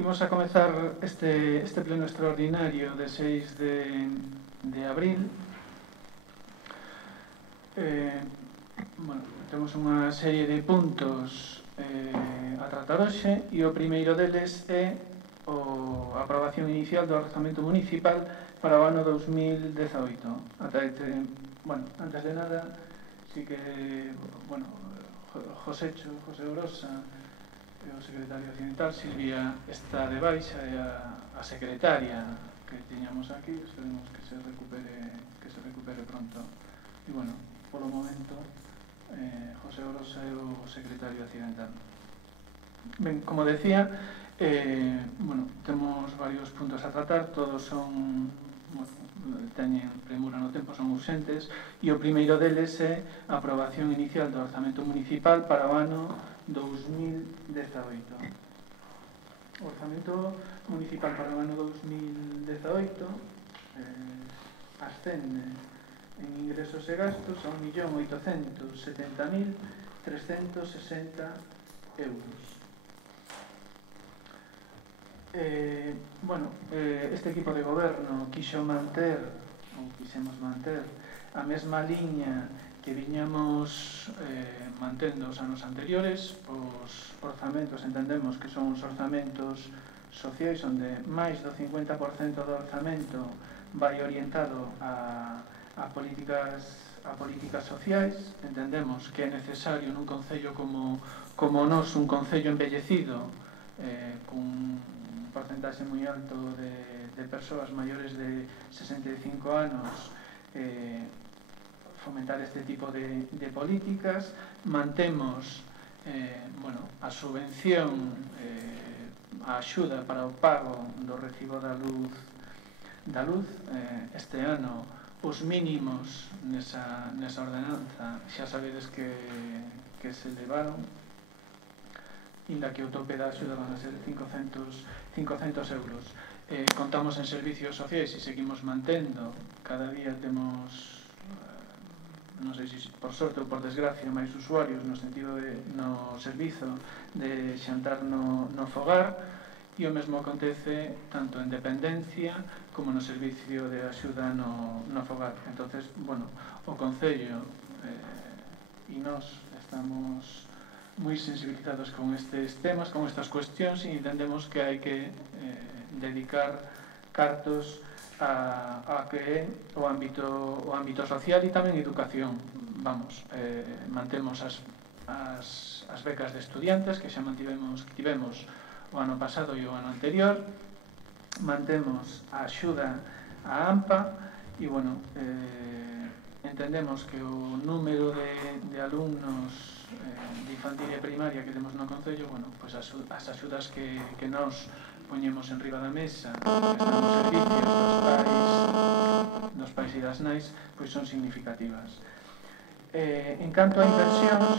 Imos a comezar este pleno extraordinario de 6 de abril. Temos unha serie de puntos a tratar hoxe e o primeiro deles é a aprobación inicial do orzamento municipal para o ano 2018. Antes de nada, sí que, José Orosa, o secretario occidental, Silvia está de baixa e a secretaria que tiñamos aquí, esperemos que se recupere pronto. E, polo momento, José Orosa é o secretario occidental. Ben, como decía, temos varios puntos a tratar, todos son, teñen premura no tempo, son urxentes, e o primeiro deles é a aprobación inicial do orzamento municipal para o ano 2018. O orzamento municipal para o ano 2018 ascende en ingresos e gastos a 1.870.360 euros. Este equipo de goberno quixemos manter a mesma liña que viñamos mantendo os anos anteriores. Os orzamentos entendemos que son os orzamentos sociais, onde máis do 50% do orzamento vai orientado a políticas sociais. Entendemos que é necesario nun concello como nós, un concello embellecido, con un porcentaxe moi alto de persoas maiores de 65 anos, fomentar este tipo de políticas. Mantemos a subvención, a axuda para o pago do recibo da luz. Este ano os mínimos nesa ordenanza xa sabedes que se elevaron, inda que o tope da axuda van a ser 500 euros. Contamos en servicios sociais e seguimos mantendo. Cada día temos, non sei se por sorte ou por desgracia, máis usuarios no servizo de xantar no fogar, e o mesmo acontece tanto en dependencia como no servicio de axuda no fogar. Entonces, o Concello e nós estamos moi sensibilizados con estes temas, con estas cuestións, e entendemos que hai que dedicar cartos a que é o ámbito social e tamén educación. Mantemos as becas de estudiantes que xa tivemos o ano pasado e o ano anterior. Mantemos a axuda á AMPA e, entendemos que o número de alumnos de infantil e primaria que temos no Concello, as axudas que nós poñemos en riba da mesa, que están nos servicios dos pais e das nais, son significativas. En canto a inversións,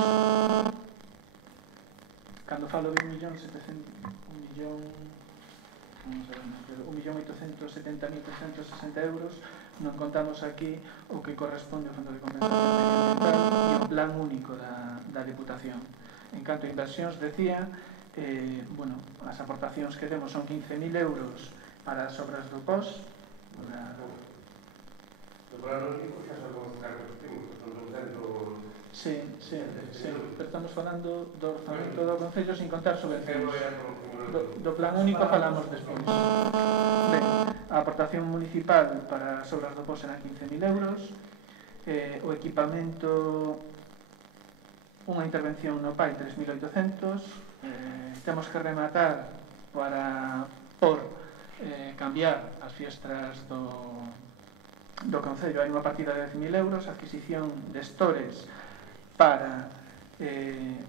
cando falo de 1.870.360 euros, non contamos aquí o que corresponde ao Fondo de Compensación Medioambiental e o Plan Único da Deputación. En canto a inversións, decía, as aportacións que temos son 15.000 euros para as obras do POS. O Plan Único xa sabemos que temos, que son 200... Sí, pero estamos falando do orzamento do Concello sin contar subvencións. Do Plan Único falamos despois. Ben, a aportación municipal para as obras do POS eran 15.000 euros. O equipamento, unha intervención no PAI, 3.800. Temos que rematar por cambiar as fiestras do Concello. Hai unha partida de 10.000 euros, adquisición de estores para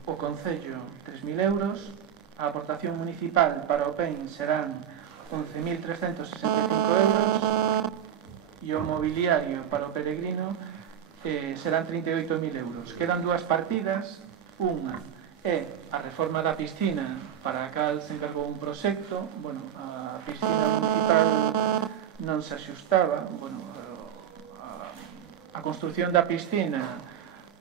o Concello, 3.000 euros. A aportación municipal para o PEN serán 11.365 euros e o mobiliario para o peregrino serán 38.000 euros. Quedan dúas partidas. Unha é a reforma da piscina, para a cal se encargou un proxecto. A piscina municipal non se axustaba. A construción da piscina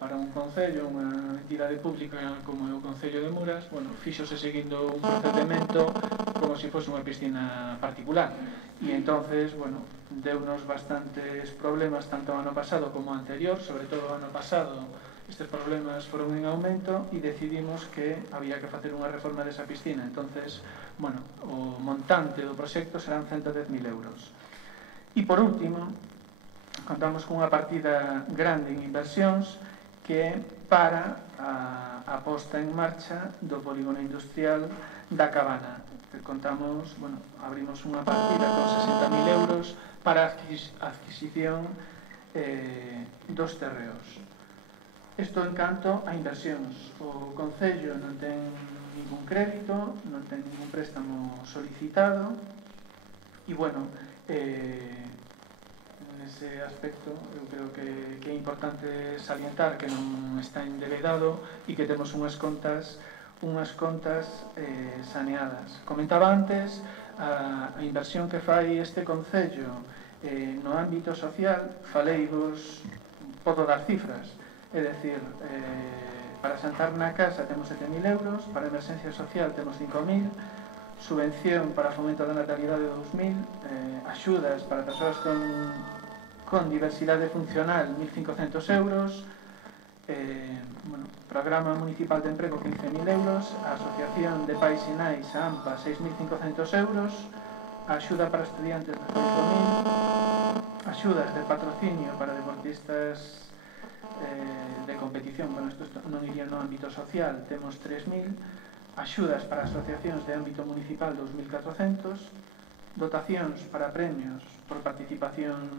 para un concello, unha entidade pública como é o Concello de Muras, fíxose seguindo un procedimento como se fose unha piscina particular. E entonces, bueno, deunos bastantes problemas tanto o ano pasado como o anterior, sobre todo o ano pasado estes problemas foron en aumento e decidimos que había que facer unha reforma desa piscina. Entonces, bueno, o montante do proxecto serán 110.000 euros. E por último, contamos cunha partida grande en inversións que é para a posta en marcha do polígono industrial da Cabana. Contamos, bueno, abrimos unha partida con 60.000 euros para a adquisición dos terreos. Isto en canto a inversións. O Concello non ten ningún crédito, non ten ningún préstamo solicitado e, bueno, nese aspecto eu creo que é importante salientar que non está endevedado e que temos unhas contas saneadas. Comentaba antes a inversión que fai este Concello no ámbito social. Faleivos, podo dar cifras, é dicir, para Santar na Casa temos 7.000 euros, para emerxencia social temos 5.000, subvención para fomento da natalidade 2.000, axudas para persoas con diversidade funcional 1.500 euros, bueno, programa municipal de emprego 15.000 euros, a asociación de pais e nais, a AMPA, 6.500 euros, a axuda para estudiantes 18.000, axudas de patrocinio para deportistas de competición, bueno, isto non iría no ámbito social, temos 3.000, axudas para asociacións de ámbito municipal 2.400, dotacións para premios por participación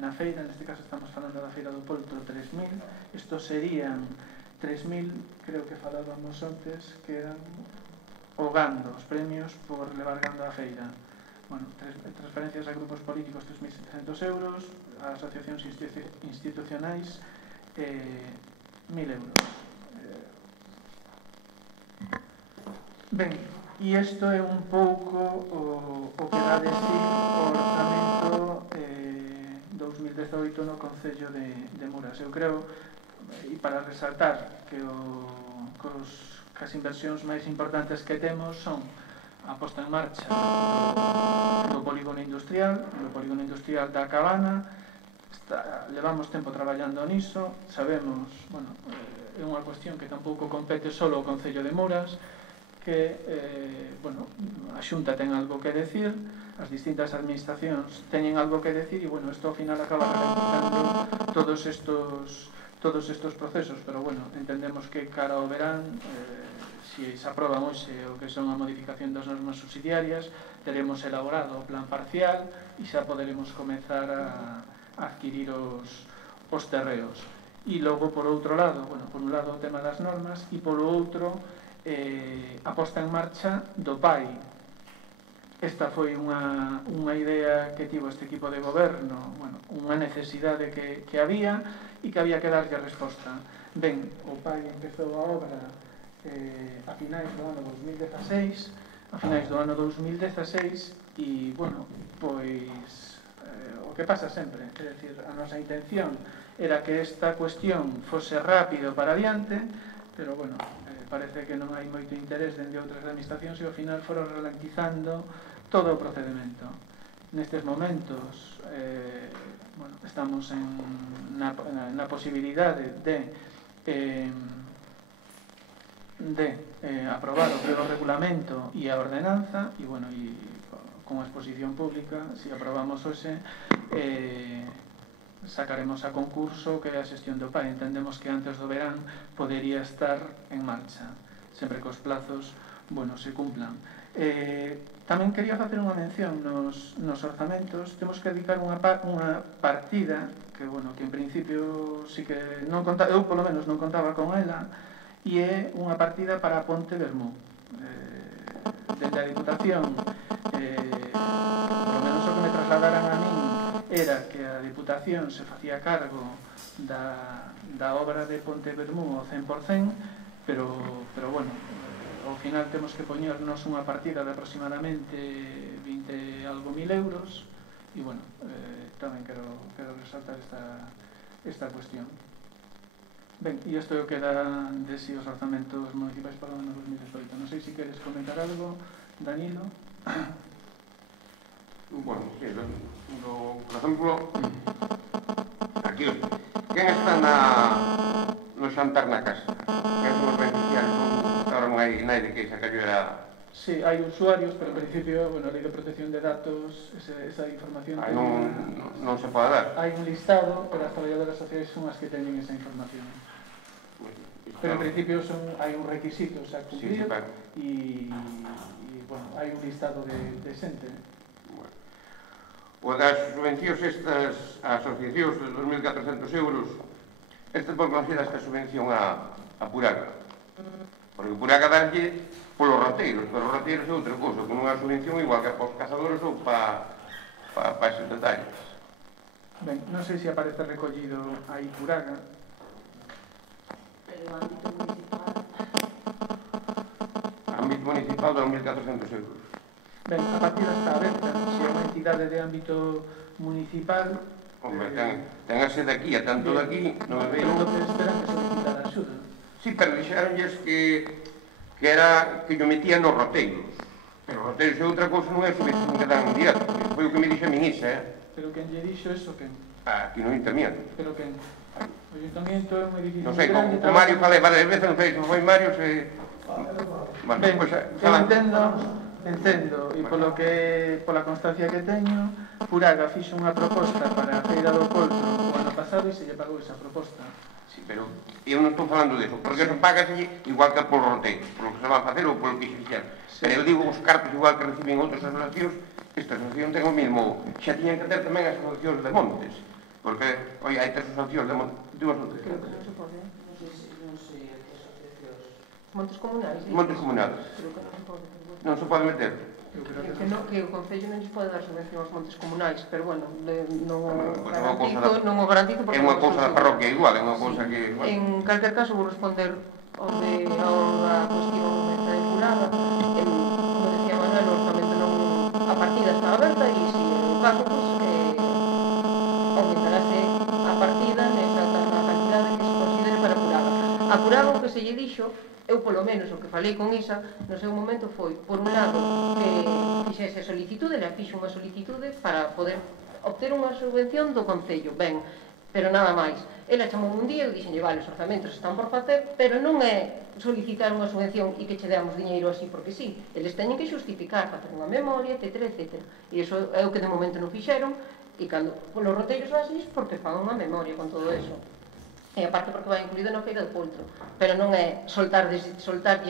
na feira, neste caso estamos falando da Feira do Poltro, 3.000, estos serían 3.000, creo que falábamos antes, que eran o gando, os premios por levar gando á feira. Bueno, transferencias a grupos políticos 3.700 euros, a asociacións institucionais 1.000 euros. Ben, e isto é un pouco o que dá de sí o orzamento 2018 no Concello de Muras. Eu creo, e para resaltar, que as inversións máis importantes que temos son a posta en marcha do polígono industrial da Cabana. Levamos tempo traballando niso, sabemos, bueno, é unha cuestión que tampouco compete só ao Concello de Muras, que, bueno, a Xunta ten algo que decir, as distintas administracións teñen algo que decir e, bueno, isto ao final acaba ralentizando todos estos procesos, pero, bueno, entendemos que cara ao verán, se aproban hoxe o que son a modificación das normas subsidiarias, teremos elaborado o plan parcial e xa poderemos comezar a adquirir os terreos. E logo, por outro lado, bueno, por un lado o tema das normas e por outro a posta en marcha do PAI. Esta foi unha idea que tivo este equipo de goberno, bueno, unha necesidade que había e que había que darlle resposta. Ben, o PAI empezou a obra a finais do ano 2016 e, bueno, pois o que pasa sempre, é dicir, a nosa intención era que esta cuestión fose rápido para adiante, pero, bueno, parece que non hai moito interés dende outras administracións e ao final foron ralentizando todo o procedemento. Nestes momentos, bueno, estamos na posibilidade de aprobar o pliego regulamento e a ordenanza e, bueno, e con a exposición pública, se aprobamos hoxe, sacaremos a concurso que é a xestión do PAI. Entendemos que antes do verán podería estar en marcha, sempre que os plazos, bueno, se cumplan. Tamén quería facer unha mención nos orzamentos. Temos que dedicar unha partida que, bueno, que en principio sí que non contaba, eu polo menos non contaba con ela, e é unha partida para a Ponte Bermú. Dende a Diputación, polo menos o que me trasladaran a min era que a Diputación se facía cargo da obra de Ponte Bermú ao 100%, pero bueno, ao final temos que poñernos unha partida de aproximadamente 20 algo mil euros e, bueno, tamén quero resaltar esta cuestión. Ben, e isto é o que era de si os orzamentos municipais para o ano 2018. Non sei se queres comentar algo, Danilo. Bueno, sí, por exemplo, aquí, quen está no xantar na casa? Quen son os beneficiarios? Ahora non hai naide que esa callo era... Sí, hai usuarios, pero en principio, bueno, a Lei de Protección de Datos, esa información... non se pode dar. Hai un listado, pero as traballadoras sociais son as que teñen esa información. Pero en principio hai un requisito a cumplir e, bueno, hai un listado de xente. O das subvencións estas a asociacións de 2.400 euros, este por considerar esta subvención a Puraga. Porque Puraga darlle polos rateiros, pero os rateiros é outra cousa, con unha subvención igual que para os cazadores ou para eses detalles. Ben, non sei se aparece recollido aí Puraga. Pero o ámbito municipal... Ámbito municipal de 2.400 euros. Ben, a partida está aberta, se é unha entidade de ámbito municipal... Hombre, ten a sede aquí, a tanto de aquí, non me veo... Pero esperan que solicitar a axuda. Sí, pero dixeronlles que era que yo metía nos roteiros. Pero roteiros é outra cousa, non é subvención que dan directo. Foi o que me dixe a min isa, Pero quen lle dixo eso, quen? Aquí no Ayuntamiento. Pero quen? O Ayuntamiento é un edificio... Non sei, con Mario falei varias veces, non sei se foi Mario, se... Bueno, ben, pois... Entendo, e pola constancia que teño, Puraga fixo unha proposta para a Feira do Poltro o ano pasado e se lle pagou esa proposta. Sí, pero eu non estou falando disso, porque eso págase igual que polo roteiro, polo que se van a facer ou polo que se fixer. Pero eu digo os cartos igual que reciben outras asociacións, esta asociación ten o mismo, xa tiñan que ter tamén as asociacións de montes, porque, oi, hai tres asociacións de montes, Creo que non se pode, non sei a que asociacións... Montes comunais, ¿sí? Montes comunais. Creo que non se pode. Non se pode meter. Que o Concello non lles pode dar subvención aos montes comunais, pero bueno, non o garantizo porque... É unha cousa da parroquia igual, é unha cousa que... En calquer caso, vou responder ao da cuestión esta de Puraga. Como decía Manuel, o orzamento non... A partida está aberta e se o caso, aumentarase a partida nesa cantidade que se considere para Puraga. A Puraga, o que se lle dixo, eu polo menos o que falei con Isa no seu momento foi, por un lado, que fixese a solicitude, ela fixo unha solicitude para poder obter unha subvención do Concello, ben, pero nada máis. Ela chamou un día e dixenlle, vale, os orzamentos están por facer, pero non é solicitar unha subvención e que che damos diñeiro así porque sí. Eles teñen que xustificar, facer unha memoria, etc, etc. E iso é o que de momento non fixeron, e cando polos roteiros bases, porque fan unha memoria con todo eso. E aparte porque vai incluído na Feira do Poltro, pero non é soltarlles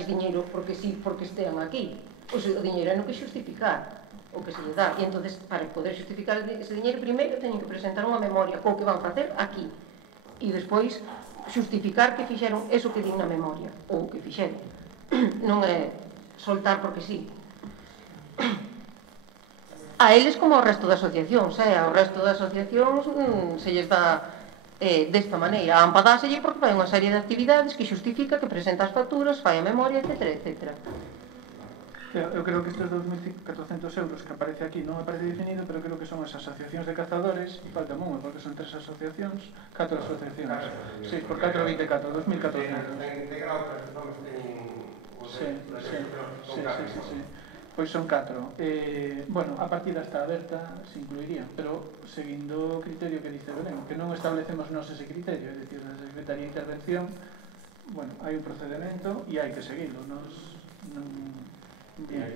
diñeiro porque sí, porque estean aquí. O diñeiro é no que xustificar o que se lle dá, e entonces para poder xustificar ese diñeiro primeiro teñen que presentar unha memoria co que van facer aquí e despois xustificar que fixeron eso que din na memoria ou que fixeron. Non é soltar porque sí. A eles como ao resto das asociacións, ao resto das asociacións se lles dá desta maneira, a AMPA dáselle porque vai unha serie de actividades que xustifica que presenta as facturas, fai a memoria, etc, etc. Eu creo que estes 2.400 euros que aparece aquí non aparece definido, pero creo que son as asociacións de cazadores, e falta unha, porque son 3 asociacións, 4 asociacións. Sí, por 4,24, 2.400. Sí. Pois son 4. Bueno, a partida está aberta, se incluiría, pero seguindo o criterio que dice Belén, que non establecemos nós ese criterio, é dicir, a Secretaría de Intervención, bueno, hai un procedimento e hai que seguirlo, nos non... Bien.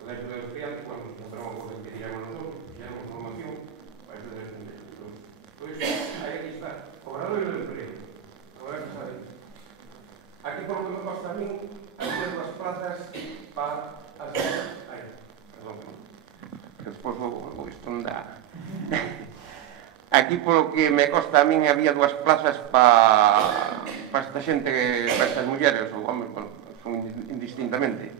O derecho de estudiante, cuando nos encontramos con que queríamos nosotros, fixemos formación para ese derecho de estudiante. Pois, aí aquí está, obradoiro do emprego. Agora que sabes. Aquí por lo que me consta a mí, hai as plazas para as... Ai, perdón, que despois o isto non dá. Aquí, polo que me consta a min, había 2 plazas para esta xente, para estas mulleres, ou homens, bueno, son indistintamente,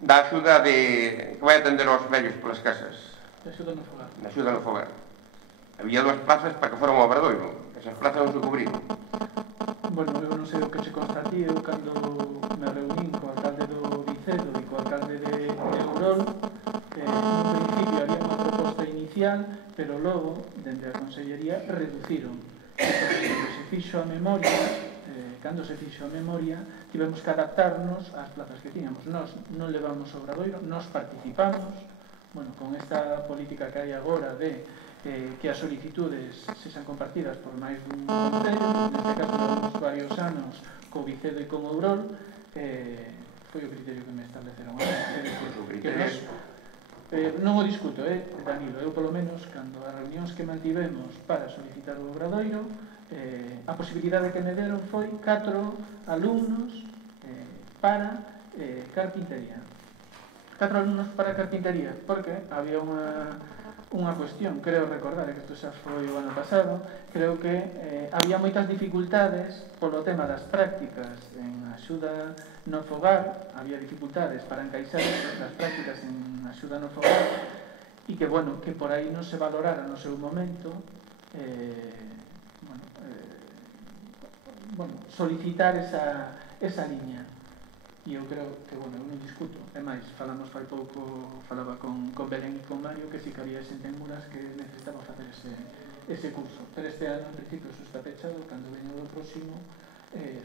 da axuda que vai atender aos vellos polas casas. Da axuda no fogar. Da axuda no fogar. Había 2 plazas para que foran ao Obradoiro. Esas plazas non se cubriron. Bueno, eu non sei o que che consta a ti, eu cando me reunín co alcalde do Vicedo e co alcalde de Ourol, nun principio había unha proposta inicial social, pero logo, dende a Consellería, reduciron. Cando se fixo a memoria, tivemos que adaptarnos ás plazas que tiñamos. Nós non levamos Obradoiro, nós participamos, con esta política que hai agora de que as solicitudes sexan compartidas por máis dun concello, neste caso levamos varios anos co Vicedo e con Ourol, foi o criterio que me estableceron. Non o discuto, Danilo, eu polo menos, cando as reunións que mantivemos para solicitar o Obradoiro, a posibilidade que me deron foi 4 alumnos para carpintería. 4 alumnos para carpintería, porque había unha cuestión, creo recordar, que isto xa foi o ano pasado, creo que había moitas dificultades polo tema das prácticas en axuda no fogar, había dificultades para encaixar as prácticas en axuda no fogar, e que, que por aí non se valorara no seu momento solicitar esa liña. E eu creo que, eu non discuto. É máis, falamos fai pouco, falaba con Belén e con Mario, que si que había xente en Muras que necesitaba facer ese curso. Pero este ano, en principio, eso está pechado, cando veño do próximo,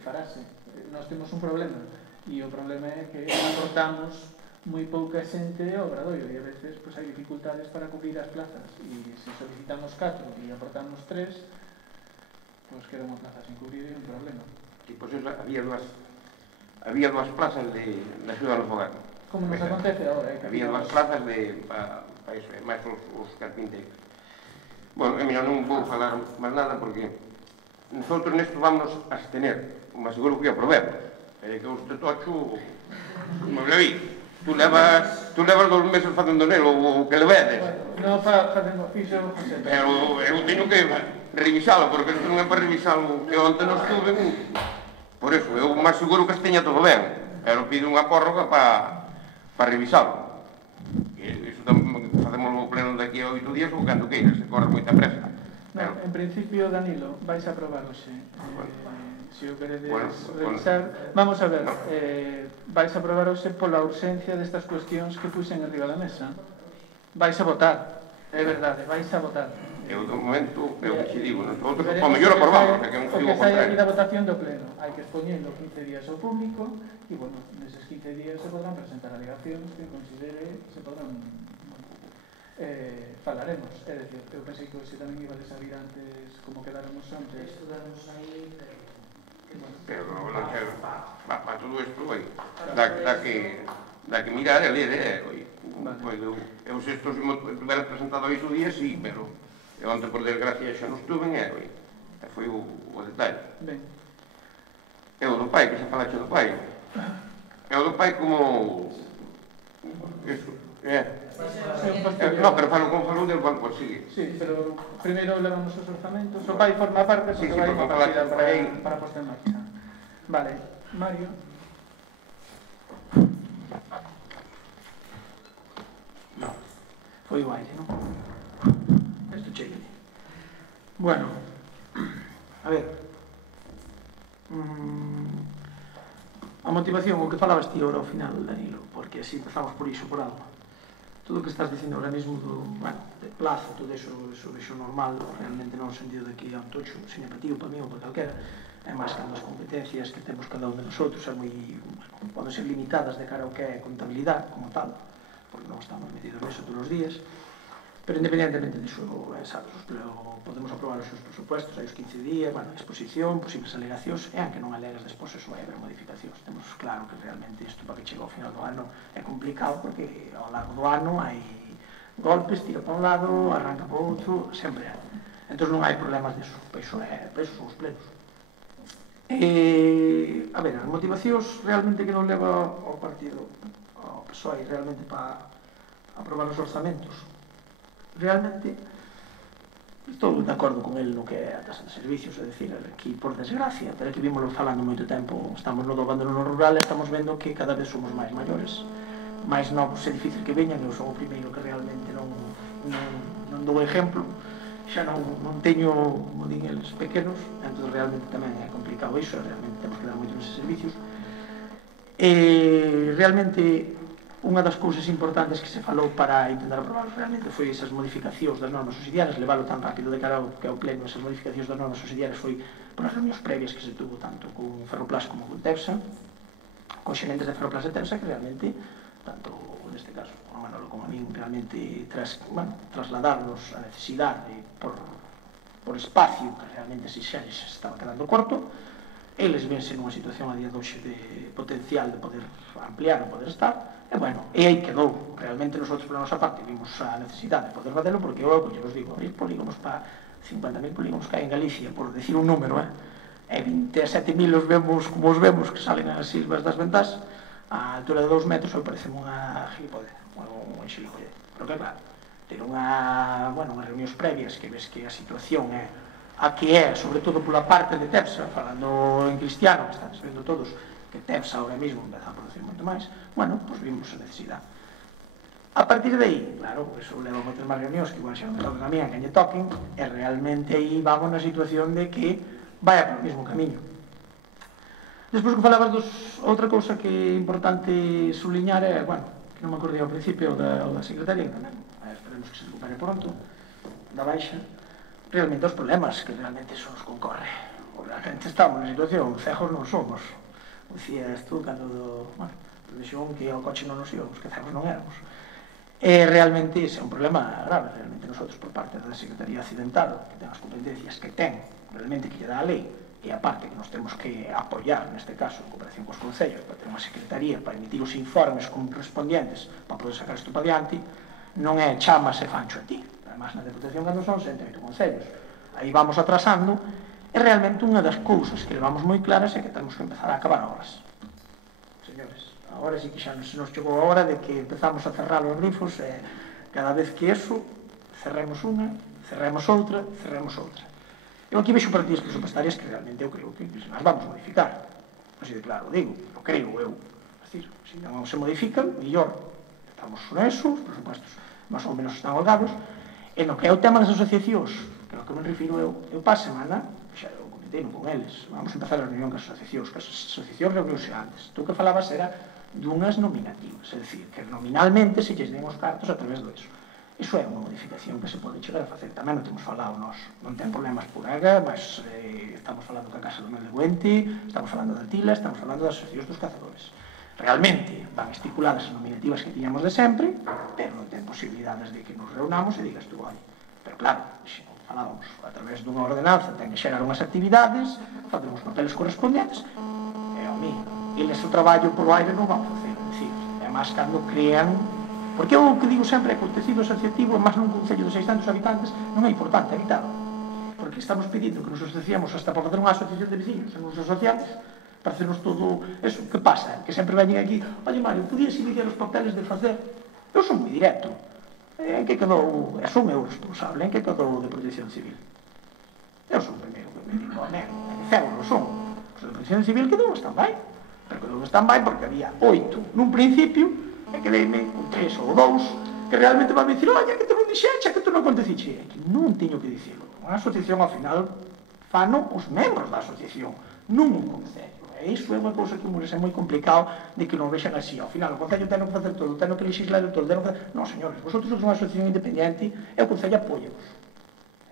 farase. Nós temos un problema, e o problema é que aportamos moi pouca xente ao Obradoiro, e a veces hai dificultades para cubrir as plazas, e se solicitamos 4 e aportamos 3, queda unha plaza sin cubrir, é un problema. E, había dúas plazas de axuda no fogar. Como nos acontece agora, había dúas plazas para iso, máis os carpinteiros. Mira, non vou falar máis nada porque nosotros nesto vamos a abstener, mas seguro que ia probar. Que usted tocho, como le vi, tú levas 2 meses facendo nelo, o que le vedes. Non facendo fixo, José. Pero eu teño que revisalo, porque isto non é para revisalo, que onte non estuve. Por eso, eu máis seguro que esteña todo ben, pero pido unha prórroga para revisalo. Iso facemos o pleno daqui a 8 días ou cando queiras, se corre moita presa. En principio, Danilo, vais a aprobar hoxe. Se o queredes revisar, vamos a ver, vais a aprobar hoxe pola urxencia destas cuestións que puxen arriba da mesa. Vais a votar, é verdade, vais a votar. Eu, do momento, eu que digo, nosotros, o mellor aprobamos, que é un motivo contrario. O que sai aquí da contrario. votación do pleno, hai que expoñelo 15 días ao público, e, neses 15 días se podrán presentar alegacións que considere se podrán falaremos, é dicir, eu pensei que hoxe tamén iba a salir antes como quedáramos antes. Estudamos aí, Pero non sei, para todo isto, dá que mirar e ler, eu se isto se me tivera presentado 8 días, sí, pero eu onte, por desgracia, xa non estuve, e foi o detalle. Ben. Eu do pai, que xa falaxe do pai. Eu do pai como... Iso, no, pero falo con falou del banco, sigue. Sí, pero primeiro levamos os orzamentos. O pai forma parte, porque vai unha partida para posta en marcha. Vale, Mario. No, foi o aire, non? Isto chegue. Bueno, a ver, a motivación, o que falabas ti ahora ao final, Danilo, porque así empezamos por iso, por algo. Todo o que estás dicindo ahora mesmo de plazo, todo eso vexo normal, realmente non no sentido de que é un tocho significativo para mí ou para calquera, é máis cando as competencias que temos cada un de nosotros poden ser limitadas de cara ao que é contabilidade como tal, porque non estamos metidos neso todos os días, pero independentemente disso, sabes, podemos aprobar os seus presupuestos hai os 15 días, exposición, posibles alegacións, e aunque non alegas despois eso vai haber modificacións. Temos claro que realmente isto para que chegue ao final do ano é complicado, porque ao largo do ano hai golpes, tira para un lado, arranca para outro, sempre hai. Entón non hai problemas disso, iso son os plenos. A ver, as motivacións realmente que non leva ao partido, ao PSOE, realmente para aprobar os orzamentos, realmente estou de acordo con el no que é a tasa de servicios, é dicir, aquí por desgracia, pero aquí vímoslo falando moito tempo, estamos no do abandono rural e estamos vendo que cada vez somos máis maiores, máis novos, é difícil que veñan, eu son o primeiro que realmente non dou exemplo, xa non teño, como din eles, pequenos, entón realmente tamén é complicado iso, realmente temos que dar moito neses servicios, e realmente unha das cousas importantes que se falou para intentar aprobar realmente foi esas modificacións das normas subsidiarias, leválo tan rápido de cara ao que ao pleno, esas modificacións das normas subsidiarias foi por as reunións previas que se tuvo tanto con Ferroplas como con Tepsa, con xerentes de Ferroplas e Tepsa, que realmente, tanto neste caso a Manolo como a min, realmente trasladarnos a necesidade por espacio, que realmente se xa estaba quedando corto. Eles vense nunha situación a día de hoxe de potencial de poder ampliar ou poder estar, e bueno, e aí quedou. Realmente nosotros, por a nosa parte, vimos a necesidade de poder facelo, porque eu, que vos digo, abrir polígonos para 50.000 polígonos que hai en Galicia, por decir un número, e 27.000 os vemos como os vemos que salen as silvas das ventás, a altura de 2 metros, eu parece unha gilipollez, un xilicollez. Pero que claro, ter unhas reunións previas que ves que a situación é a que é, sobre todo pola parte de Tepsa, falando en cristiano, que están sabendo todos que Tepsa ahora mesmo empeza a producir moito máis, bueno, pois vimos a necesidade. A partir de aí, claro, eso leva a outras máis reunións que igual xa non me toquen a mí, a que lle toquen, e realmente aí vamos na situación de que vaya polo mesmo camiño. Despois que falabas outra cousa que é importante subliñar é, que non me acordei ao principio da secretaria, esperemos que se recupere pronto, da baixa, realmente os problemas que realmente eso nos concorre. Realmente estamos na situación, cegos non somos. Dicías tú, cando dixón que ao coche non nos íbamos, que cegos non éramos. E realmente ese é un problema grave. Realmente nosotros, por parte da Secretaría Accidental, que ten as competencias que ten, realmente que lle dá a lei, e a parte que nos temos que apoiar, neste caso, en cooperación cos concellos, para ter unha secretaría, para emitir os informes correspondientes, para poder sacar isto para diante, non é chamas e fancho a ti. Además, na Deputación cando son 108 concellos. Aí vamos atrasando, e realmente unha das cousas que levamos moi claras é que temos que empezar a acabar obras. Señores, agora sí que xa se nos chegou a hora de que empezamos a cerrar os grifos, e cada vez que eso, cerremos unha, cerremos outra. Eu aquí vexo partidas presupuestarias que realmente eu creo que se nas vamos modificar. Así de claro, digo, lo creo eu. É dicir, se non se modifican, mellor. Estamos neso, os presupuestos máis ou menos están holgados. E no que é o tema das asociacións, que é o que me refiro eu para a semana, xa eu comentei con eles, vamos a empezar a reunión com as asociacións, reunións antes. Tú que falabas era dunhas nominativas, é dicir, que nominalmente se lles den os cartos a través do eso. Iso é unha modificación que se pode chegar a facer. Tamén non temos falado nós, non ten problemas por ega, mas estamos falando ca Casa do Mel de Güente, estamos falando da Tila, estamos falando das asociacións dos cazadores. Realmente van estipuladas as nominativas que tiñamos de sempre, pero non ten posibilidades de que nos reunamos e digas tú, oi, pero claro, falábamos, a través dunha ordenanza ten que xerar unhas actividades, facer uns papeles correspondentes, e ao mí, eles o traballo por aire non van facer, é dicir, é máis cando crean, porque o que digo sempre é que o tecido asociativo, máis nun concello de 600 habitantes, non é importante evitado, porque estamos pedindo que nos asociamos hasta por facer unha asociación de veciños, en uns asociados, para hacernos todo eso. Que pasa? Que sempre veñen aquí, oye Mario, podías iniciar os papeles de facer? Eu son moi directo. En que quedou? Son eu responsable, en que quedou de Protección Civil? Eu son o primeiro que me digo, cego non son. Os de Protección Civil quedou en stand-by. Pero quedou en stand-by porque había 8 nun principio, e quedeime con 3 ou 2, que realmente van a dicir, oye, que te non dixeche, que tu non aconteciche. É que non teño que dicirlo. Unha asociación, ao final, fano os membros da asociación, non un concello. E iso é unha cousa que é moi complicado de que non vexan así. Ao final, o Concello ten que facer todo, ten que legislar todo, ten que facer... Non, señores, vosotros sois unha asociación independente e o Concello apoia-vos.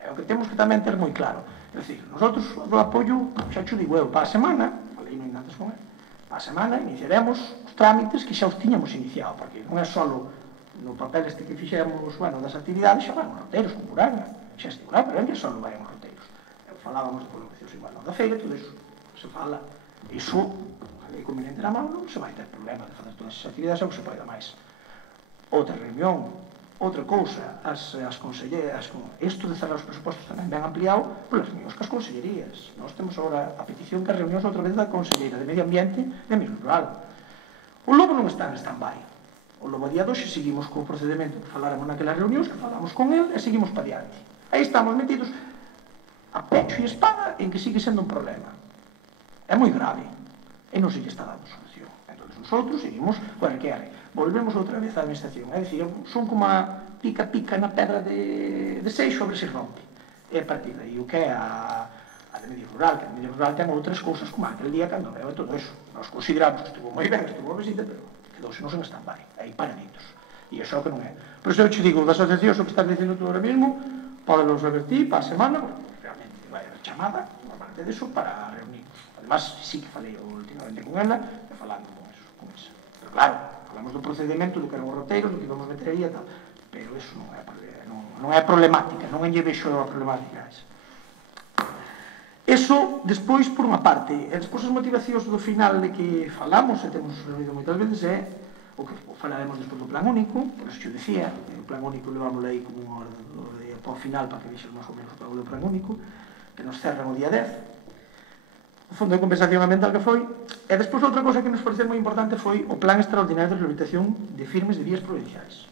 É o que temos que tamén ter moi claro. É dicir, nosotros do apoio, xa xo digo eu, para a semana, falei non antes con ele, para a semana iniciaremos os trámites que xa os tiñamos iniciado, porque non é só no papel este que fixemos, das actividades, xa van os roteiros, con Buranga, xa estimulado, pero é que só vai os roteiros. Falábamos de colocacións igual, da feira, todo iso se fala. Iso, a lei conveniente na mão, non se vai ter problema de fazer todas as actividades, é o que se poida máis. Outra reunión, outra cousa, as conselleras, isto de cerrar os presupostos tamén ben ampliado polas reunións cas consellerías. Nós temos agora a petición que as reunións outra vez da Conselleira de Medio Ambiente de Medio Rural. O Lobo non está en stand-by. O Lobo a día doxe seguimos co procedimento que faláramos naquelas reunións, que falamos con el e seguimos para diante. Aí estamos metidos a pecho e espada en que sigue sendo un problema. É moi grave e non se lle está dando solución. Entón, nosotros seguimos con el que volvemos outra vez á administración. É dicir, son como a pica na pedra de seixo, sobre se rompe. E a partir de aí o que é a de Medio Rural, que a Medio Rural ten outras cousas como aquel día cando veo todo eso. Nós consideramos que estuvo moi ben, estuvo a visita, pero que senón en stand-by, aí paraditos. E iso é o que non é. Por iso eu te digo, das asociacións, o que estás dicindo tú ahora mismo, podemos revertir para a semana, realmente vai haber chamada, aparte disso, para reunirnos. Además, sí que falei últimamente con ela, e falando con esa. Pero claro, falamos do procedimento, do que eran os roteiros, do que íbamos meter aí e tal, pero iso non é problemática, non lle vexo a problemática esa. Eso, despois, por unha parte, e despois as motivacións do final de que falamos, e temos reunido moitas veces, é o que falaremos despois do plan único, por eso eu decía, o plan único levámoslo aí como unha hora para o final, para que vexes máis ou menos o plan único, que nos cerran o día 10, o fondo de compensación ambiental que foi, e despois outra cosa que nos pareceu moi importante foi o plan extraordinario de rehabilitación de firmes de vías provinciais.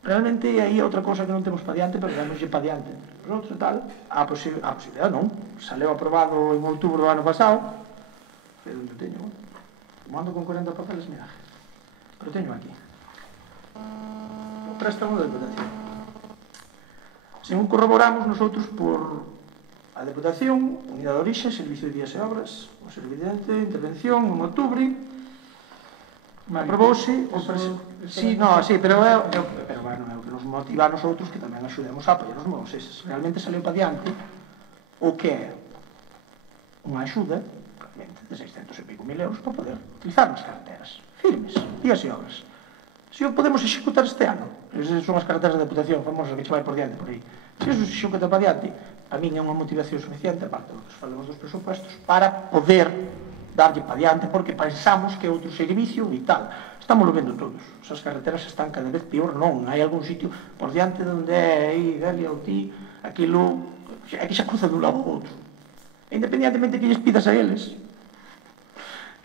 Realmente aí é outra cosa que non temos pa diante, pero damoslle pa diante. Nosotros tal, a posibilidade non, saleu aprobado en outubro do ano pasado, pero onde teño, mando con 40 papeles, mira, pero teño aquí o préstamo da Deputación. Según corroboramos nosotros por a Deputación, Unidade de Orixe, Servicio de Vías e Obras, o Servicio de Intervención, en outubro, me aprobouse o sí, no, sí, pero é o que nos motiva a nosotros que tamén axudemos a apoiar os novos eses. Realmente saleu pa diante o que é unha axuda realmente de 600 e pico mil euros para poder utilizar as carreteras firmes, vías e obras. Se o podemos executar este ano, esas son as carreteras da Deputación famosas que che vai por diante por aí, se iso se executa pa diante, a min é unha motivación suficiente, aparte do que falamos dos presupuestos, para poder darlle pa diante, porque pensamos que é outro servicio e tal. Estamos lo vendo todos. Esas carreteras están cada vez peor, non. Hai algún sitio por diante onde é aí, Delia ou ti, aquilo é que xa cruza dun lado ao outro. E independientemente que lles pidas a eles,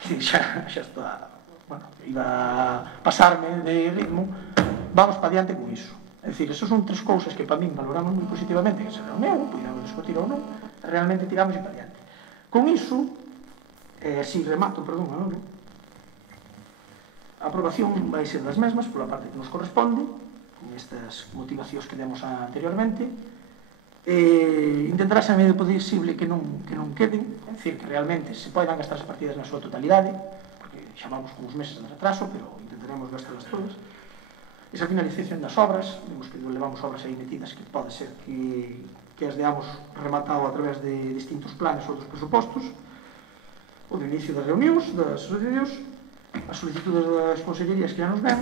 que xa está, bueno, iba a pasarme de ritmo, vamos pa diante con iso. É dicir, esas son tres cousas que para min valoramos moi positivamente, que será o meu, podíamos discutir ou non, realmente tiramos pa diante. Con iso, así remato, perdón, a aprobación vai ser das mesmas pola parte que nos corresponde, con estas motivacións que demos anteriormente, intentará ser a medida posible que non queden, é dicir, que realmente se poidan gastar as partidas na súa totalidade, porque xa vamos con uns meses de retraso, pero intentaremos gastarlas todas. Esa finalización das obras, vemos que levamos obras aí metidas que pode ser que as deamos rematado a través de distintos planes ou dos presupostos, o do inicio das reunións, das asociacións, as solicitudes das consellerías que já nos ven.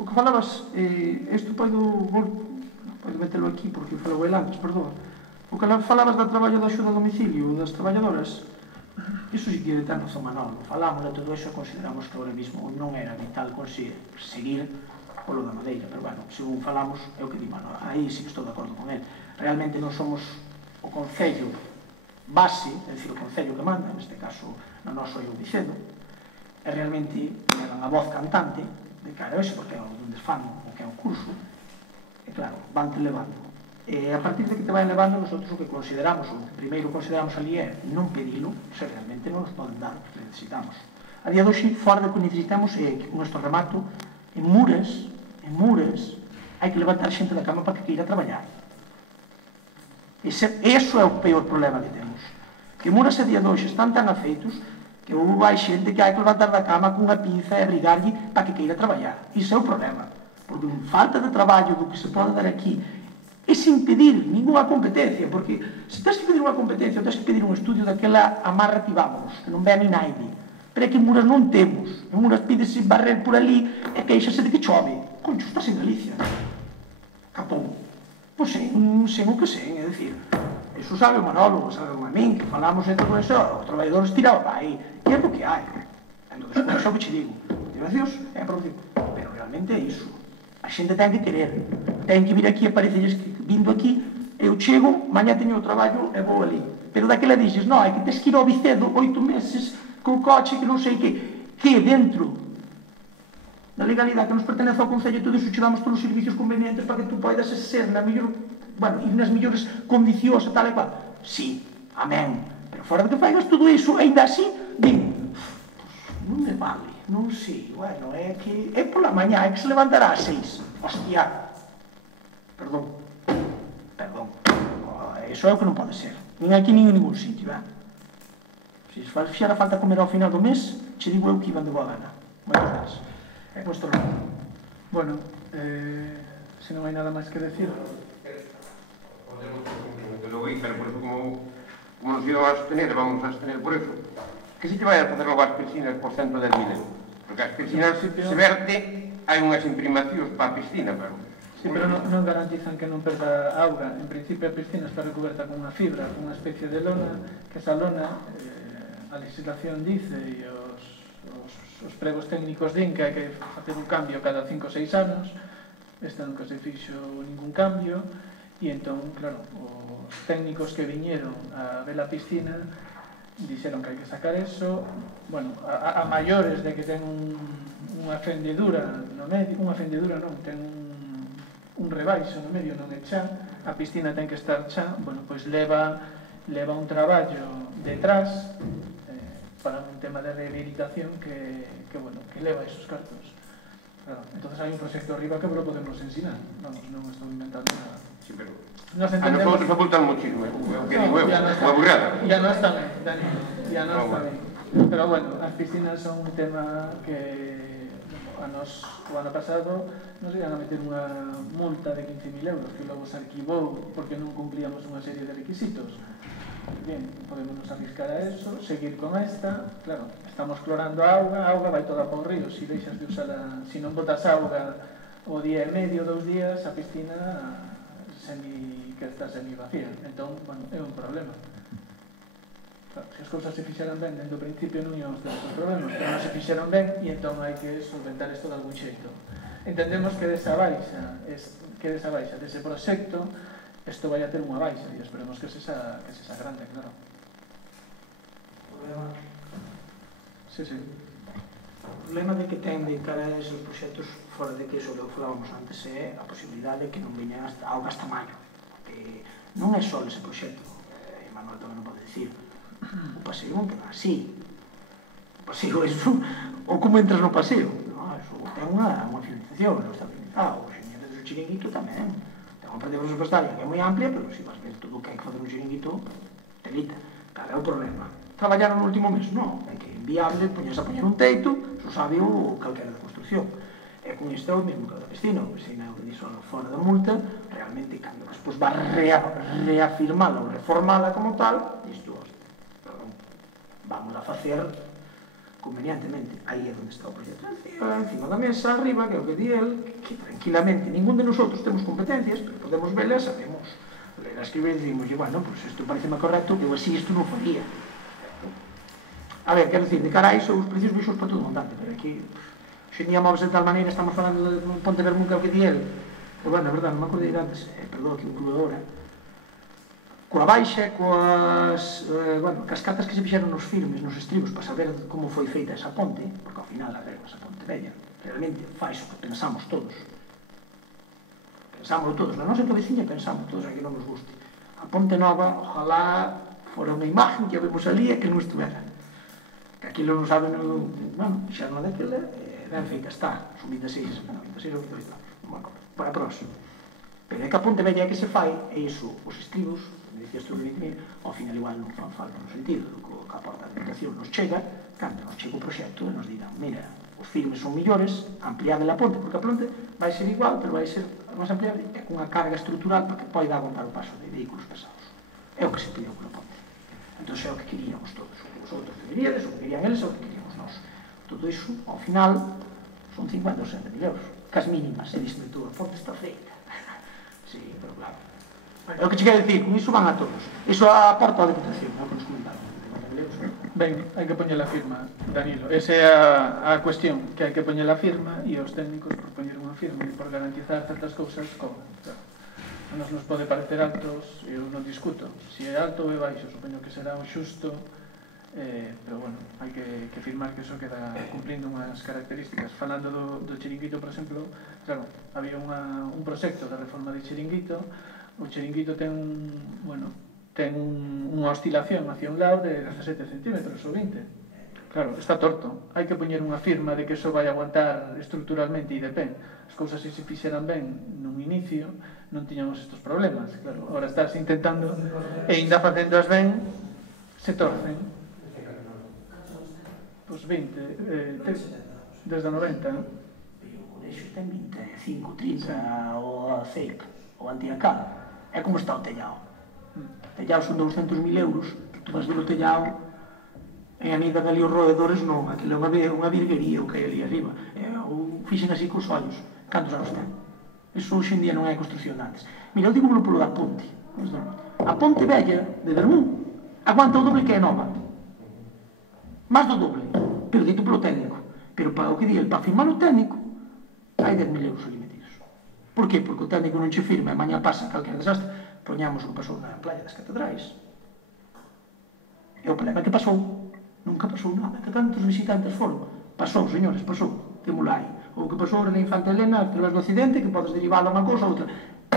O que falabas, isto podo metelo aquí porque falou el antes, perdón. O que falabas do traballo da axuda a domicilio das traballadoras, iso si que ten razón Manolo, falamos de todo iso e consideramos que ahora mismo non era vital seguir polo da madeira, pero bueno, según falamos é o que di Manolo, aí sí que estou de acordo con ele. Realmente non somos o concello base, é dicir, o concello que manda, neste caso no noso é o Vicedo, e realmente levan a voz cantante de cara a eso, porque é onde fan o que é o curso, e claro, van te levando. E a partir de que te vai levando, nosotros o que consideramos, o que primeiro consideramos ali é non pedilo, se realmente non nos poden dar o que necesitamos. A día de hoxe, fora do que necesitamos, é que con este remato, en Mures, hai que levantar xente da cama para que queira traballar. Eso é o peor problema que temos. Que Muras a día de hoxe están tan afeitos que hai xente que hai que levantar da cama con unha pinza e brigarlle para que queira traballar. Iso é o problema. Porque falta de traballo do que se pode dar aquí e sin pedir ninguna competencia, porque se tens que pedir unha competencia ou tens que pedir un estudio daquela amarra ti vámonos, que non ve a ni naide. Pero é que en Muras non temos. En Muras pídese barrer por ali e queixase de que chove. Concho, estás en Galicia. Capón. Pois sen o que sen, é dicir, iso sabe o Manolo, sabe a min, que falamos de todo eso, os traballadores tirados aí, e é o que hai. Entón, despois, é o que che digo, motivacións é a produción, pero realmente é iso. A xente ten que querer, ten que vir aquí e parecerles que vindo aquí, eu chego, mañá teño o traballo e vou ali. Pero daquela dixes, non, hai que tes que ir ao Vicedo 8 meses co coche que non sei que dentro da legalidade que nos pertenece ao Concello e todo iso che damos todos os servicios convenientes para que tú poidas ser na mellor, bueno, ir nas mellores condicións e tal e cual. Sí, amén. Pero fora de que faigas todo iso, ainda así, din, non me vale, non sei, bueno, é que é pola mañá, é que se levantará ás 6. Hostia, perdón, iso é o que non pode ser, nin aquí nin en ningún sitio, Se fixera falta comer ao final do mes, che digo eu que iban de boa gana. Moitas gracias. É vuestro lado. Bueno, se non hai nada máis que decir. Logo aí, pero por eso como nos íbamos a sostener, vamos a sostener por eso, que si te vai a facer logo as piscinas por 110.000 euros. Porque as piscinas se verte, hai unhas imprimacións para a piscina, pero... Sí, pero non garantizan que non perda auga. En principio a piscina está recoberta con unha fibra, con unha especie de lona, que esa lona, a legislación dice, e os pregos técnicos din que hai que facer un cambio cada 5 ou 6 anos. Esta nunca se fixo ningún cambio, e entón, claro, os técnicos que viñeron a ver a piscina dixeron que hai que sacar eso. Bueno, a maiores de que ten unha fendedura no medio, unha fendedura non, ten un rebaixo no medio, non é xa, a piscina ten que estar xa, bueno, pois leva un traballo detrás para un tema de rehabilitación que leva esos cartos. Claro, entonces hai un proxecto arriba que lo podemos ensinar, vamos, non estou inventando nada. Sí, pero... Nos entendemos... A nosotros apuntan muchísimo, que digo eu, unha burrada. Ya no está ben, Dani, ya no está ben. Pero bueno, as piscinas son un tema que a nos, o ano pasado, nos iban a meter unha multa de 15.000 euros que logo se arquivou porque non cumplíamos unha serie de requisitos. Bien, podemos arriscar a eso, seguir con esta, claro, estamos clorando a auga vai toda para o río, se deixas de usar se non botas auga o día e medio, 2 días, a piscina que está semi vacía, entón, bueno, é un problema. Claro, se as cousas se fixeran ben dentro do principio non íamos ter estes problemas, pero non se fixeron ben e entón hai que solventar isto de algún xeito. Entendemos que desa baixa dese proxecto isto vai a ter unha baixa e esperemos que se xa grande, claro. Problema? Sí. O problema de que ten de cara a esos proxectos fora de que iso que falábamos antes é a posibilidade de que non veña auga hasta maio, porque non é só ese proxecto, Manuel tamén non pode dicir, o paseo non queda así, o paseo é ou como entras no paseo, iso ten unha finalización, non está finalizado, os señores do chiringuito tamén, unha parte presupuestaria que é moi amplia, pero se vas ver todo o que hai que facer un chiringuito, telita. Cal é o problema? Traballaron no último mes? Non, é que é inviable poñerse a poñer un teito, xo sabe o calquera de construcción. E con isto é o mesmo que a da piscina, o piscina é o que dixo fora da multa, realmente, cando despois va reafirmala ou reformala como tal, isto, perdón, vamos a facer convenientemente. Aí é onde está o proxecto encima da mesa, arriba, que é o que di el, que tranquilamente, ningún de nosotros temos competencias, pero podemos velas, sabemos ler a escribir e dicimos, bueno, pues isto pareceme correcto, que eu así isto non faría. A ver, quero dicir, de cara a iso, os precios baixos para todo montante, pero aquí, xenía móvese de tal maneira, estamos falando de Ponte Vermún, que é o que di el, pero bueno, a verdade, non me acordei antes, perdón, que incluo agora, coa baixa, coas cascatas que se fixeron nos filmes, nos estribos, para saber como foi feita esa ponte, porque ao final, a ver, esa ponte bella, realmente faz o que pensamos todos. Pensámoslo todos, na nosa cabeciña pensamos todos, a que non nos guste. A ponte nova, ojalá fora unha imagen que a vemos ali e que non estuvera. Que aquilo non sabe, bueno, fixeron a daquela, ben feita está, son 26 ou 28 anos, non me acordo, para a próxima. Pero é que a ponte bella que se fai, é iso, os estribos, me dicías tú, ao final igual non fan falta no sentido, que a porta de educación nos chega, cando nos chega o proxecto e nos dirán, mira, os filmes son millores, ampliade a ponte, porque a ponte vai ser igual, pero vai ser máis ampliable e con unha carga estrutural para que poida aguantar o paso de vehículos pesados. É o que se pediu pola ponte. Entón é o que queríamos todos, o que vosotros deberíades, o que querían eles, o que queríamos nós. Todo iso, ao final, son 50 ou 60.000 euros, cas mínimas, e dixen tú, a ponte está feita. Sí, pero claro. É o que che quero dicir, con iso van a todos. Iso aporta a Deputación, é o que nos comentaron. Ben, hai que poñer a firma, Danilo. Esa é a cuestión, que hai que poñer a firma e os técnicos por poñer unha firma e por garantizar certas cousas cobran. Claro. A nos pode parecer altos, eu non discuto. Se é alto ou é baixo, supoño que será o xusto, pero bueno, hai que firmar que eso queda cumplindo unhas características. Falando do chiringuito, por exemplo, claro, había un proxecto de reforma de chiringuito. O chiringuito ten unha oscilación hacia un lado de 17 centímetros ou 20. Claro, está torto. Hai que poñer unha firma de que eso vai aguantar estruturalmente e de pé. As cousas se fixeran ben nun inicio, non tiñamos estes problemas. Claro, agora estás intentando e ainda facéndoas ben, se torcen. Pois 20, desde o 90, non? Pero o colexio ten 25, 30, o a CEIP, o Antiacal. É como está o tellado. O tellado son 200.000 euros, que tú vas ver o tellado e a nida ali os roedores non, aquilo é unha virguería o que hai ali arriba. O fixen así cos ollos. Cantos anos ten? Iso hoxe en día non é construcción de antes. Mira, eu digo polo da ponte. A ponte vella de Bermú aguanta o doble que é nova. Más do doble, pero dito polo técnico. Pero para o que di el, para firmar o técnico, hai 10.000 euros ali metidos. Por qué? Porque o técnico non che firma e mañá pasa calquer desastre. Poñamos o que pasou na playa das Catedrais. E o problema é que pasou. Nunca pasou nada. Que tantos visitantes foron? Pasou, señores, pasou. Temula aí. O que pasou na Infanta Elena, tras do accidente, que podes derivar a unha cousa ou outra.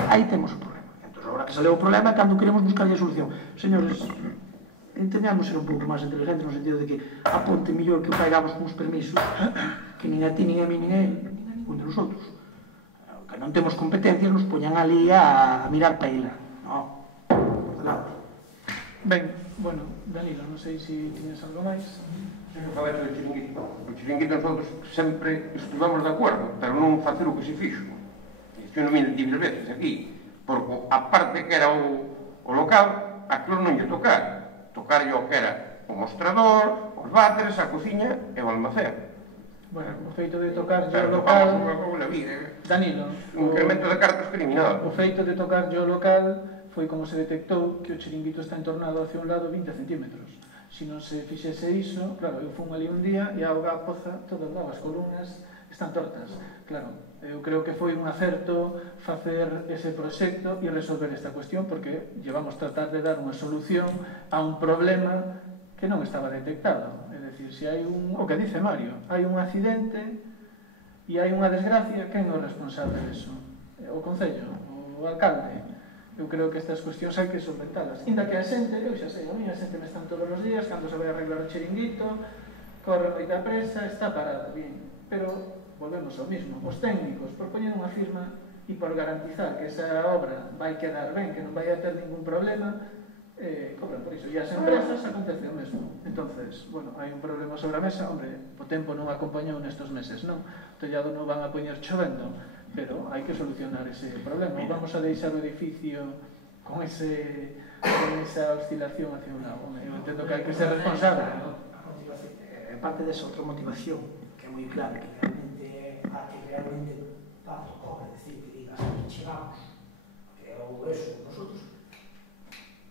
Aí temos o problema. Entón, agora que saleu o problema é cando queremos buscar a solución. Señores, entendemos ser un pouco máis inteligentes no sentido de que a ponte mellor que o caigamos con os permisos que nin a ti, nin a mí, nin a él, nin a ningún de nosotros. Que non temos competencias, nos poñan ali a mirar pa ela. No, nada. Ben, bueno, Danilo, non sei se tienes algo máis. Se que falaste do chiringuito. O chiringuito nosotros sempre estuvamos de acordo, pero non facer o que se fixo. Isto non viene 10 veces aquí, porque a parte que era o local, aquilo non lle tocar. Tocar o que era o mostrador, os váteres, a cociña e o almacén. Bueno, o feito de tocar o local... Danilo, un incremento de cartas criminal. O feito de tocar o local foi como se detectou que o chiringuito está entornado hacia un lado 20 centímetros. Se non se fixese iso, claro, eu fun ali un día e a auga poza todo lado, as columnas están tortas. Claro, eu creo que foi un acerto facer ese proxecto e resolver esta cuestión, porque llevamos tratar de dar unha solución a un problema que non estaba detectado. É dicir, se hai o que dice Mario, hai un accidente e hai unha desgracia, quen é o responsable diso? O Concello, o alcalde. Eu creo que estas cuestións hai que solventalas. Inda que a xente, eu xa sei, a mí a xente me están todos os días, cando se vai arreglar o chiringuito, corre moita presa, está parada, bien. Pero volvemos ao mismo. Os técnicos propoñen unha firma e por garantizar que esa obra vai quedar ben, que non vai a ter ningún problema, cobran por iso. E as empresas acontece o mesmo. Entonces, bueno, hai un problema sobre a mesa, hombre, o tempo non acompañou nestes meses, non? O tellado non van a poñer chovendo, pero hai que solucionar ese problema. Vamos a deixar o edificio con esa oscilación hacia un lado. Eu entendo que hai que ser responsable. É parte desa outra motivación que é moi clara, que realmente a que realmente tanto cobra, decir, que digas que chegamos, que é o eso, nosotros.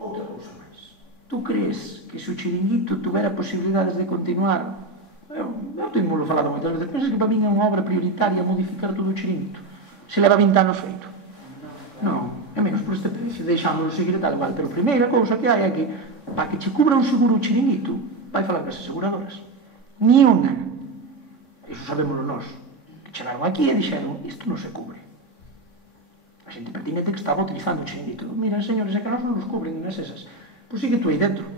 Outra cousa máis. Tú crees que se o chiringuito tuvera posibilidades de continuar? Eu tenho falado moitas veces, pensas que para mí é unha obra prioritaria modificar todo o chiringuito? Se leva 20 anos feito? Non, é menos por este precio, deixámoslo seguir tal igual. Pero a primeira cousa que hai é que, para que che cubra un seguro o chiringuito, vai falar das aseguradoras. Ni unha. Iso sabémoslo nós. Que chegaron aquí e dixeron, isto non se cubre. A xente pertinente que estaba utilizando o chiringuito. Mira, señores, é que nós non nos cubren as esas. Pois sigue tú aí dentro.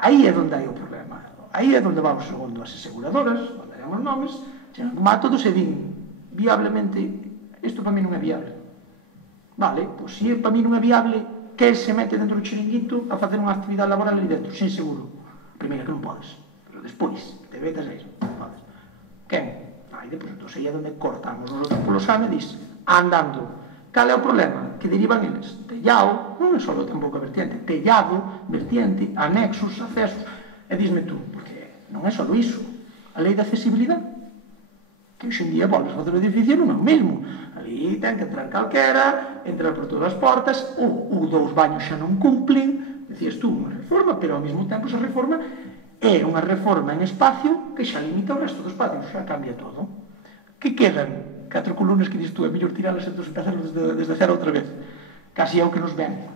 Aí é onde hai o problema. Aí é onde vamos segundo as aseguradoras, onde hai os nomes, chegan como a todos e din, viablemente, isto para mí non é viable. Vale, pois se para mí non é viable, que se mete dentro do chiringuito a facer unha actividade laboral ali dentro, sin seguro. Primeiro que non podes, pero despois, te vetas a iso, non podes. Quen? Aí depois, entón, aí é onde cortamos os outros polo sano e dis, andando. Cal é o problema? Que derivan eles. Tellado, non é só tampouco a vertiente, tellado, vertiente, anexos, accesos, e disme tú, porque non é só iso. A lei da accesibilidade, que hoxe en día volves a fazer o edificio non é o mesmo. Ali ten que entrar calquera, entrar por todas as portas, ou dous baños xa non cumplen, decías tú, unha reforma, pero ao mesmo tempo esa reforma é unha reforma en espacio que xa limita o resto do espacio, xa cambia todo. Que quedan? 4 columnas que dis tú, é mellor tiralas e entón empezar desde cero outra vez. Casi é o que nos ven.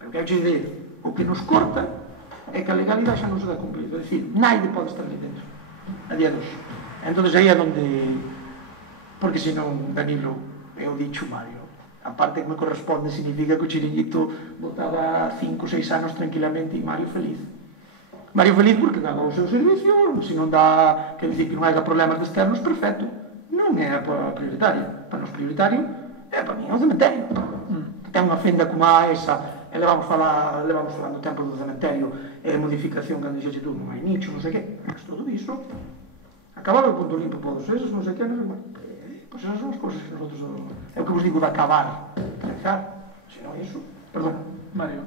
Pero que hai que dizer, o que nos corta é que a legalidade xa non se dá cumplido. É dicir, naide pode estar ali dentro. A día dos. Entón aí é onde... Porque senón, Danilo, eu dicho Mario, a parte que me corresponde significa que o chiringuito botaba 5 ou 6 anos tranquilamente e Mario feliz. Mario feliz porque daba o seu servicio, se non dá, que dicir que non haiga problemas de externos, perfecto. Non é prioritaria. Para nos prioritario é para mí é o cementerio. Ten unha fenda como a esa e levamos falando o tempo do cementerio e modificación cando dixeche tú, non hai nicho, non sei que, mas todo iso acababa o punto limpo todos esos, non sei que, pois esas son as cousas que nosotros é o que vos digo de acabar, se non iso, perdón. Mario,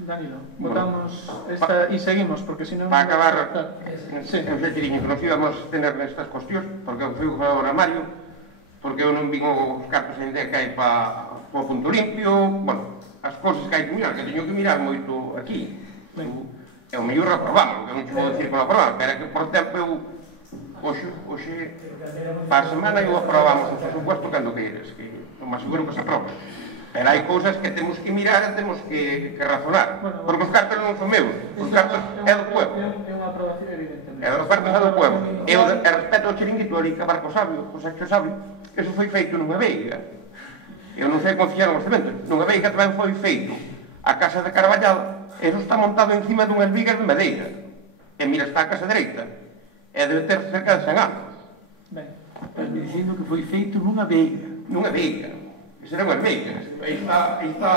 Danilo, votamos esta e seguimos, porque senón... Para acabar, sí. en fletiriño, que nos íbamos a tener nestas cuestións, porque eu fui o jugador a Mario, porque eu non vin os cartos en que hai para o punto limpio, bueno, as cousas que hai que mirar, que teño que mirar moito aquí. É o mellor aprobamos, que non te vou dicir que non aprobamos, pero que por tempo eu, hoxe, para a semana eu aprobamos o presupuesto cando queires, que non me aseguro que se aproba. Pero hai cousas que temos que mirar e temos que razonar, porque os cartos non son meus, os cartos é do pueblo. É unha aprobación, evidentemente. É os cartos é do pueblo. E respecto ao chiringuito ali que Barco Sabio, o Sexo Sabio, eso foi feito nunha veiga. Eu non sei como fixeron os cementos. Nunha veiga tamén foi feito a casa de Carballal, e eso está montado encima dunhas vigas de madeira. E mira, está a casa dereita. E debe ter cerca de 100 anos. Ben, estás me dicindo que foi feito nunha veiga. Nunha veiga. Eso eran as veigas. Aí está...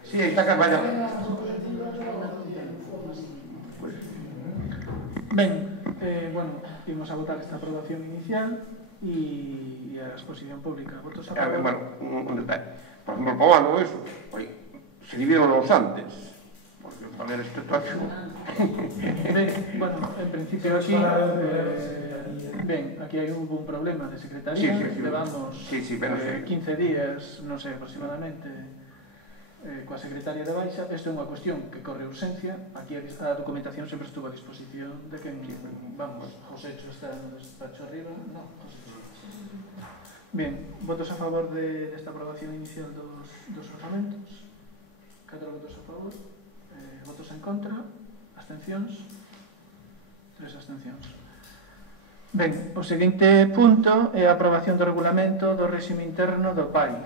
Sí, aí está Carballal. Ben, bueno, imos a votar esta aprobación inicial e a exposición pública. Votos a favor? Bueno, un detalle. Por exemplo, para o ano eso, se dividieron los antes. Porque para ver esta situación... Ben, bueno, en principio aquí... Ben, aquí hai un problema de secretaría. Levamos 15 días, non sei, aproximadamente, coa secretaria de baixa. Isto é unha cuestión que corre urgencia. Aquí a documentación sempre estuvo a disposición de quen, vamos, Josécho está no despacho arriba. Non, Josécho. Ben, votos a favor desta aprobación inicial dos orzamentos? 4 votos a favor, votos en contra, abstencións, 3 abstencións. Ben, o seguinte punto é a aprobación do regulamento do réxime interno do PAI.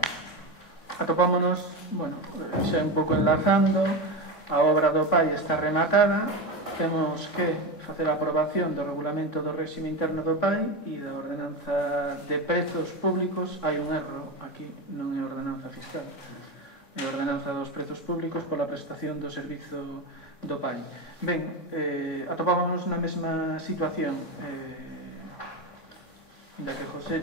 Atopámonos, bueno, xa un pouco enlazando, a obra do PAI está rematada, temos que facer a aprobación do regulamento do réxime interno do PAI e da ordenanza de prezos públicos. Hai un erro aquí, non é ordenanza fiscal, é ordenanza dos prezos públicos pola prestación do servizo do PAI. Ben, atopámonos na mesma situación, da que José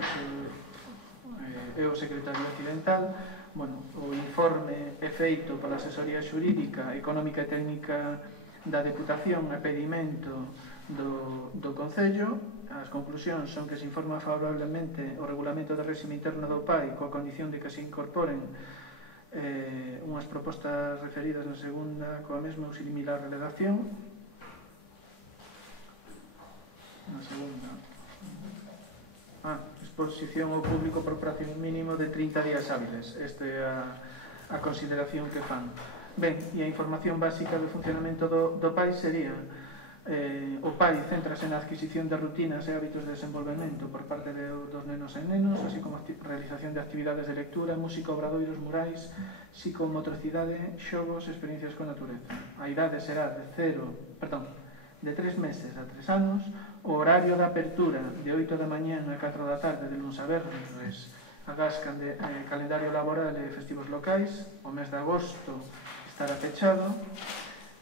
é o secretario occidental. Bueno, o informe é feito pola asesoría xurídica, económica e técnica da Deputación a pedimento do Concello. As conclusións son que se informa favorablemente o regulamento do réxime interno do PAI coa condición de que se incorporen unhas propostas referidas na segunda coa mesma ou similar redacción. Na segunda, exposición ao público por prazo mínimo de 30 días hábiles. Esta é a consideración que fan. Ben, e a información básica do funcionamento do PAI sería: o PAI céntrase na adquisición de rutinas e hábitos de desenvolvemento por parte dos nenos e nenos, así como realización de actividades de lectura, música, obradoiros, murais, psicomotricidade, xogos, experiencias con natureza. A idade será de 3 meses a 3 anos. O horario de apertura de 8 da mañá a 4 da tarde, de luns a venres, agás calendario laboral e festivos locais. O mes de agosto estará pechado.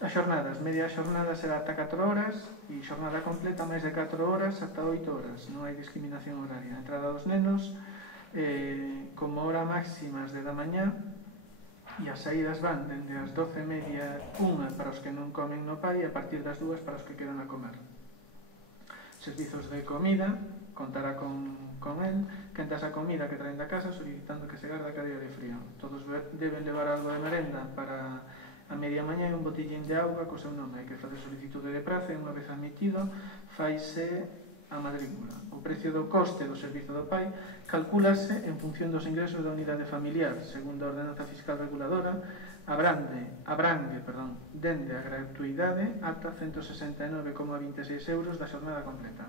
As xornadas, media xornada será ata 4 horas e xornada completa máis de 4 horas ata 8 horas. Non hai discriminación horaria. A entrada dos nenos como hora máxima as 10 da mañá, e as saídas van dende as 12:30, 1 para os que non comen no PAI, e a partir das 2 para os que quedan a comer. Servizos de comida, contará con el, quentas a comida que traen da casa, solicitando que se garda cada día de frío. Todos deben levar algo de merenda para a media mañá e un botellín de auga co seu nome. Hai que facer solicitude de praza e unha vez admitido faise a matrícula. O precio do coste do servizo do PAI calcúlase en función dos ingresos da unidade familiar, segundo a ordenanza fiscal reguladora. Abrangue, dende a gratuidade ata 169,26 euros da xornada completa.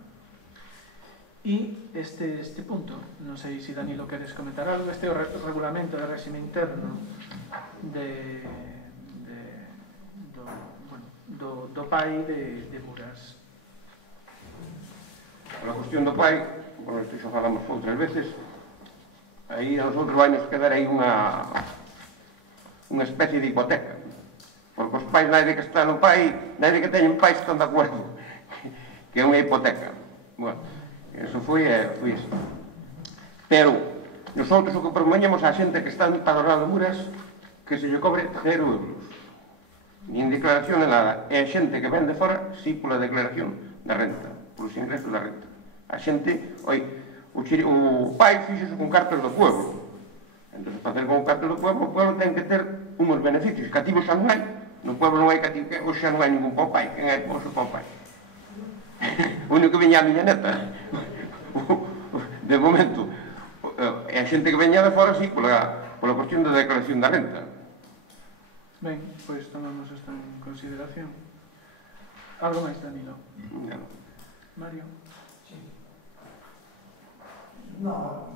E este punto, non sei se Danilo queres comentar algo. Este é o regulamento de réxime interno do PAI de Muras. A cuestión do PAI, bueno, isto xa falamos outras veces, aí a nosotros vai nos quedar aí unha unha especie de hipoteca. Porque os pais, naide que está no pai, naide que teñen pais están de acordo, que é unha hipoteca. Bueno, eso foi así. Pero, nosotros o que propoñemos á xente que está no Padronal de Muras, que se lle cobre 0 euros. Nin declaración de nada. E a xente que ven de fora, sí, pola declaración da renta, polos ingresos da renta. A xente, o pai fixose con cartas do pueblo. Entón, para facer con cartas do pueblo, o pueblo ten que ter unhos beneficios. Cativos xa non hai. No pueblo non hai cativos, hoxe xa non hai ningún pau pai. Quen hai poso pau pai? O único que veña a miña neta. De momento. E a xente que veña de fora, sí, pola cuestión da declaración da renta. Ben, pois tomamos isto en consideración. Algo máis, Danilo? Non. Mario? No,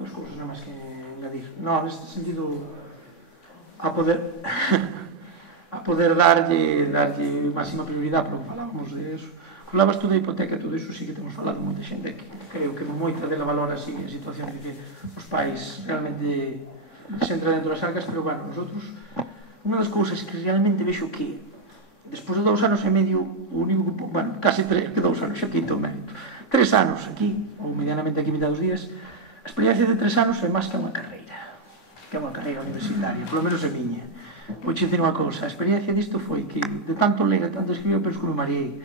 dos cousas nada máis que engadir. No, neste sentido, a poder darlle máxima prioridade, pero falábamos de eso. Falabas tú da hipoteca e todo iso, sí que temos falado moita xente que creo que moita dela valora así en situación de que os pais realmente se entra dentro das arcas, pero bueno, nosotros, unha das cousas que realmente vexo que despois de 2 anos e medio, o único que, bueno, casi 3, que 2 anos, xa quinto mérito, 3 anos aquí, ou medianamente aquí mitad dos días, a experiencia de 3 anos é máis que unha carreira universitaria, polo menos é miña. Vou dicir unha cousa, a experiencia disto foi que de tanto ler e tanto escribir, penso que me mareei.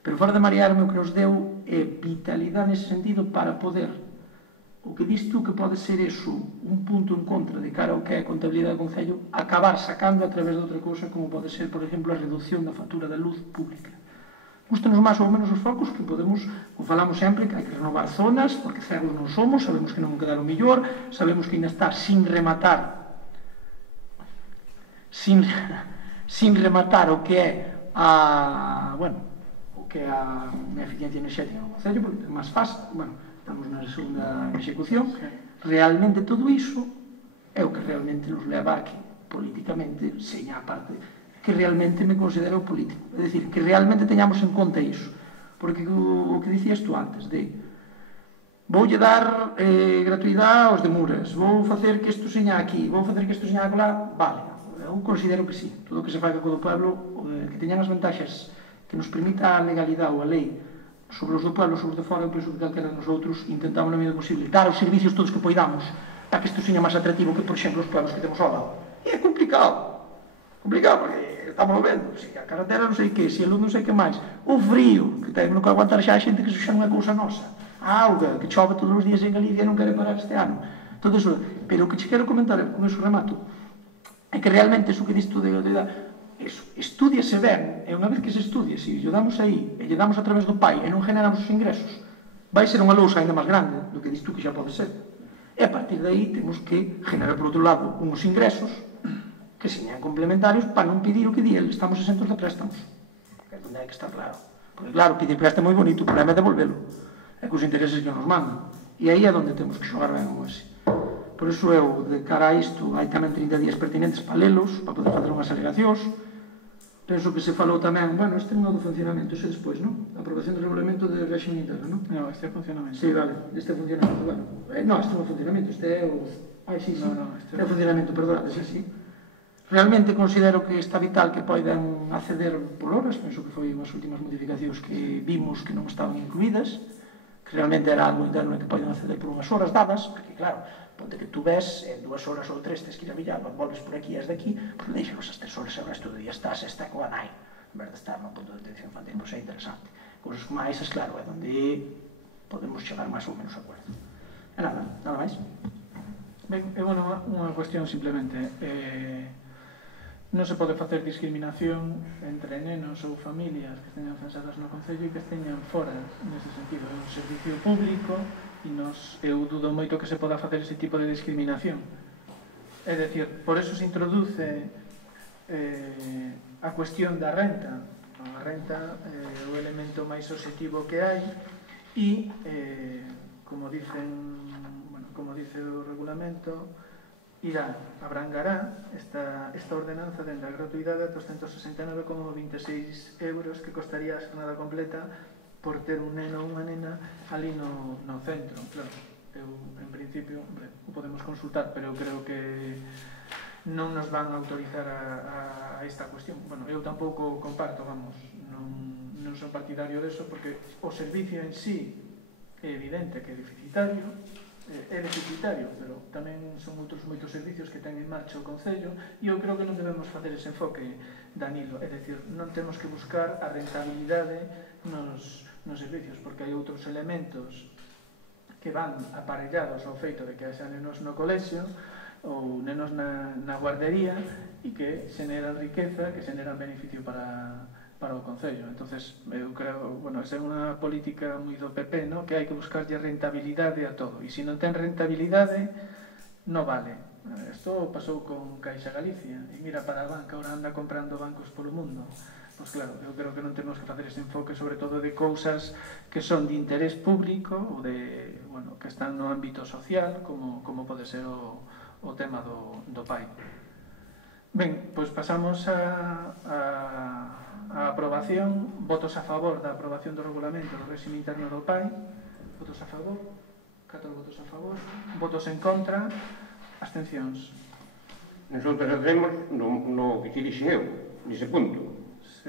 Pero fora de marearme, o que nos deu é vitalidade nese sentido para poder, o que dis tú que pode ser eso, un punto en contra de cara ao que é a contabilidade do Concello, acabar sacando a través de outra cousa como pode ser, por exemplo, a reducción da factura da luz pública. Gústanos máis ou menos os focos que podemos, como falamos sempre, que hai que renovar zonas, porque cegos non somos, sabemos que non quedar o millor, sabemos que ainda está sin rematar o que é a, bueno, que é a eficiencia enerxética do Concello, porque é máis fácil, bueno, estamos na segunda execución, realmente todo iso é o que realmente nos leva a que, políticamente, seña a parte que realmente me considero político. É dicir, que realmente teñamos en conta iso. Porque o que dicías tú antes, de voulle dar gratuidade aos de Muras, vou facer que isto seña aquí, vou facer que isto seña acolá, vale, eu considero que sí. Todo o que se fai co do pueblo, que teñan as ventaxas que nos permita a legalidade ou a lei sobre os do pueblo, sobre os de fora, eu penso que calquera de nosotros intentamos na medida posible dar os servicios todos que poidamos para que isto seña máis atractivo que, por exemplo, os pueblos que temos ao lado. E é complicado porque estamos vendo, se a carretera non sei que, se a luz non sei que máis, o frío, que ten que aguantar xa a xente que xa non é cousa nosa, a auga, que chove todos os días en Galicia e non quere parar este ano, todo eso. Pero o que che quero comentar, con eso remato, é que realmente iso que dis tú de estúdiase ben, e unha vez que se estudie, se lle damos aí, e lle damos a través do pai, e non generamos os ingresos, vai ser unha lousa ainda máis grande do que dis tú que xa pode ser. E a partir de aí temos que generar, por outro lado, uns ingresos que señan complementarios para non pedir o que di el, estamos exentos de préstamos. Que é onde hai que estar claro. Porque claro, pedir préstamo é moi bonito, o problema é devolvelo. É que os intereses que nos mandan. E aí é onde temos que xogar ben o ese. Por iso eu, de cara a isto, hai tamén 30 días pertinentes para lelos, para poder facer unhas alegacións. Penso que se falou tamén, bueno, este non é do funcionamento, ese despois, non? A aprobación do regulamento de régimen interno, non? No, este é funcionamento. Sí, vale, este é funcionamento, bueno. No, este non é funcionamento, este é o... Ai, sí, sí, no, este é funcionamento, perdón, sí, sí. Realmente considero que está vital que poidan acceder por horas, penso que foi unhas últimas modificacións que vimos que non estaban incluídas, que realmente era algo interno que poidan acceder por unhas horas dadas, porque claro, ponte que tú ves en 2 horas ou 3 tes que ir a Villalba, volves por aquí e de aquí, porque deixanos as 3 horas e o resto do día estás coa nai, en vez de estar no punto de detención infantil, pois é interesante. Cousas como esas, claro, é onde podemos chegar máis ou menos a acordo. E nada máis. Ben, é unha cuestión simplemente, non se pode facer discriminación entre nenos ou familias que teñan censadas no Concello e que teñan fora, nese sentido, é un servicio público e eu dudo moito que se poda facer ese tipo de discriminación. É dicir, por eso se introduce a cuestión da renta. A renta é o elemento máis obxectivo que hai e, como dice o regulamento, abrangará esta ordenanza dende a gratuidade a 269,26 euros que costaría a jornada completa por ter un neno ou unha nena ali no centro. Claro, eu, en principio, o podemos consultar, pero eu creo que non nos van a autorizar a esta cuestión. Bueno, eu tampouco comparto, vamos, non son partidario deso, porque o servicio en sí é evidente que é deficitario, pero tamén son outros moitos servicios que ten en marcha o Concello, e eu creo que non debemos facer ese enfoque, Danilo, é dicir, non temos que buscar a rentabilidade nos servicios, porque hai outros elementos que van aparellados ao feito de que haxa nenos no colexio ou nenos na guardería e que xeneran riqueza, que xeneran beneficio para o Concello. Entonces, eu creo, bueno, esa é unha política moi do PP, ¿no? Que hai que buscarlle rentabilidade a todo, e se non ten rentabilidade non vale. Isto pasou con Caixa Galicia, e mira para a banca, ahora anda comprando bancos polo mundo. Pois claro, eu creo que non temos que facer ese enfoque sobre todo de cousas que son de interés público ou de, bueno, que están no ámbito social, como pode ser o tema do PAI. Ben, pois pasamos a aprobación. Votos a favor da aprobación do regulamento do réxime interno do PAI. Votos a favor. 4 votos a favor. Votos en contra. Abstencións. Nosotros hacemos no que te dixen eu, nese punto. Sí.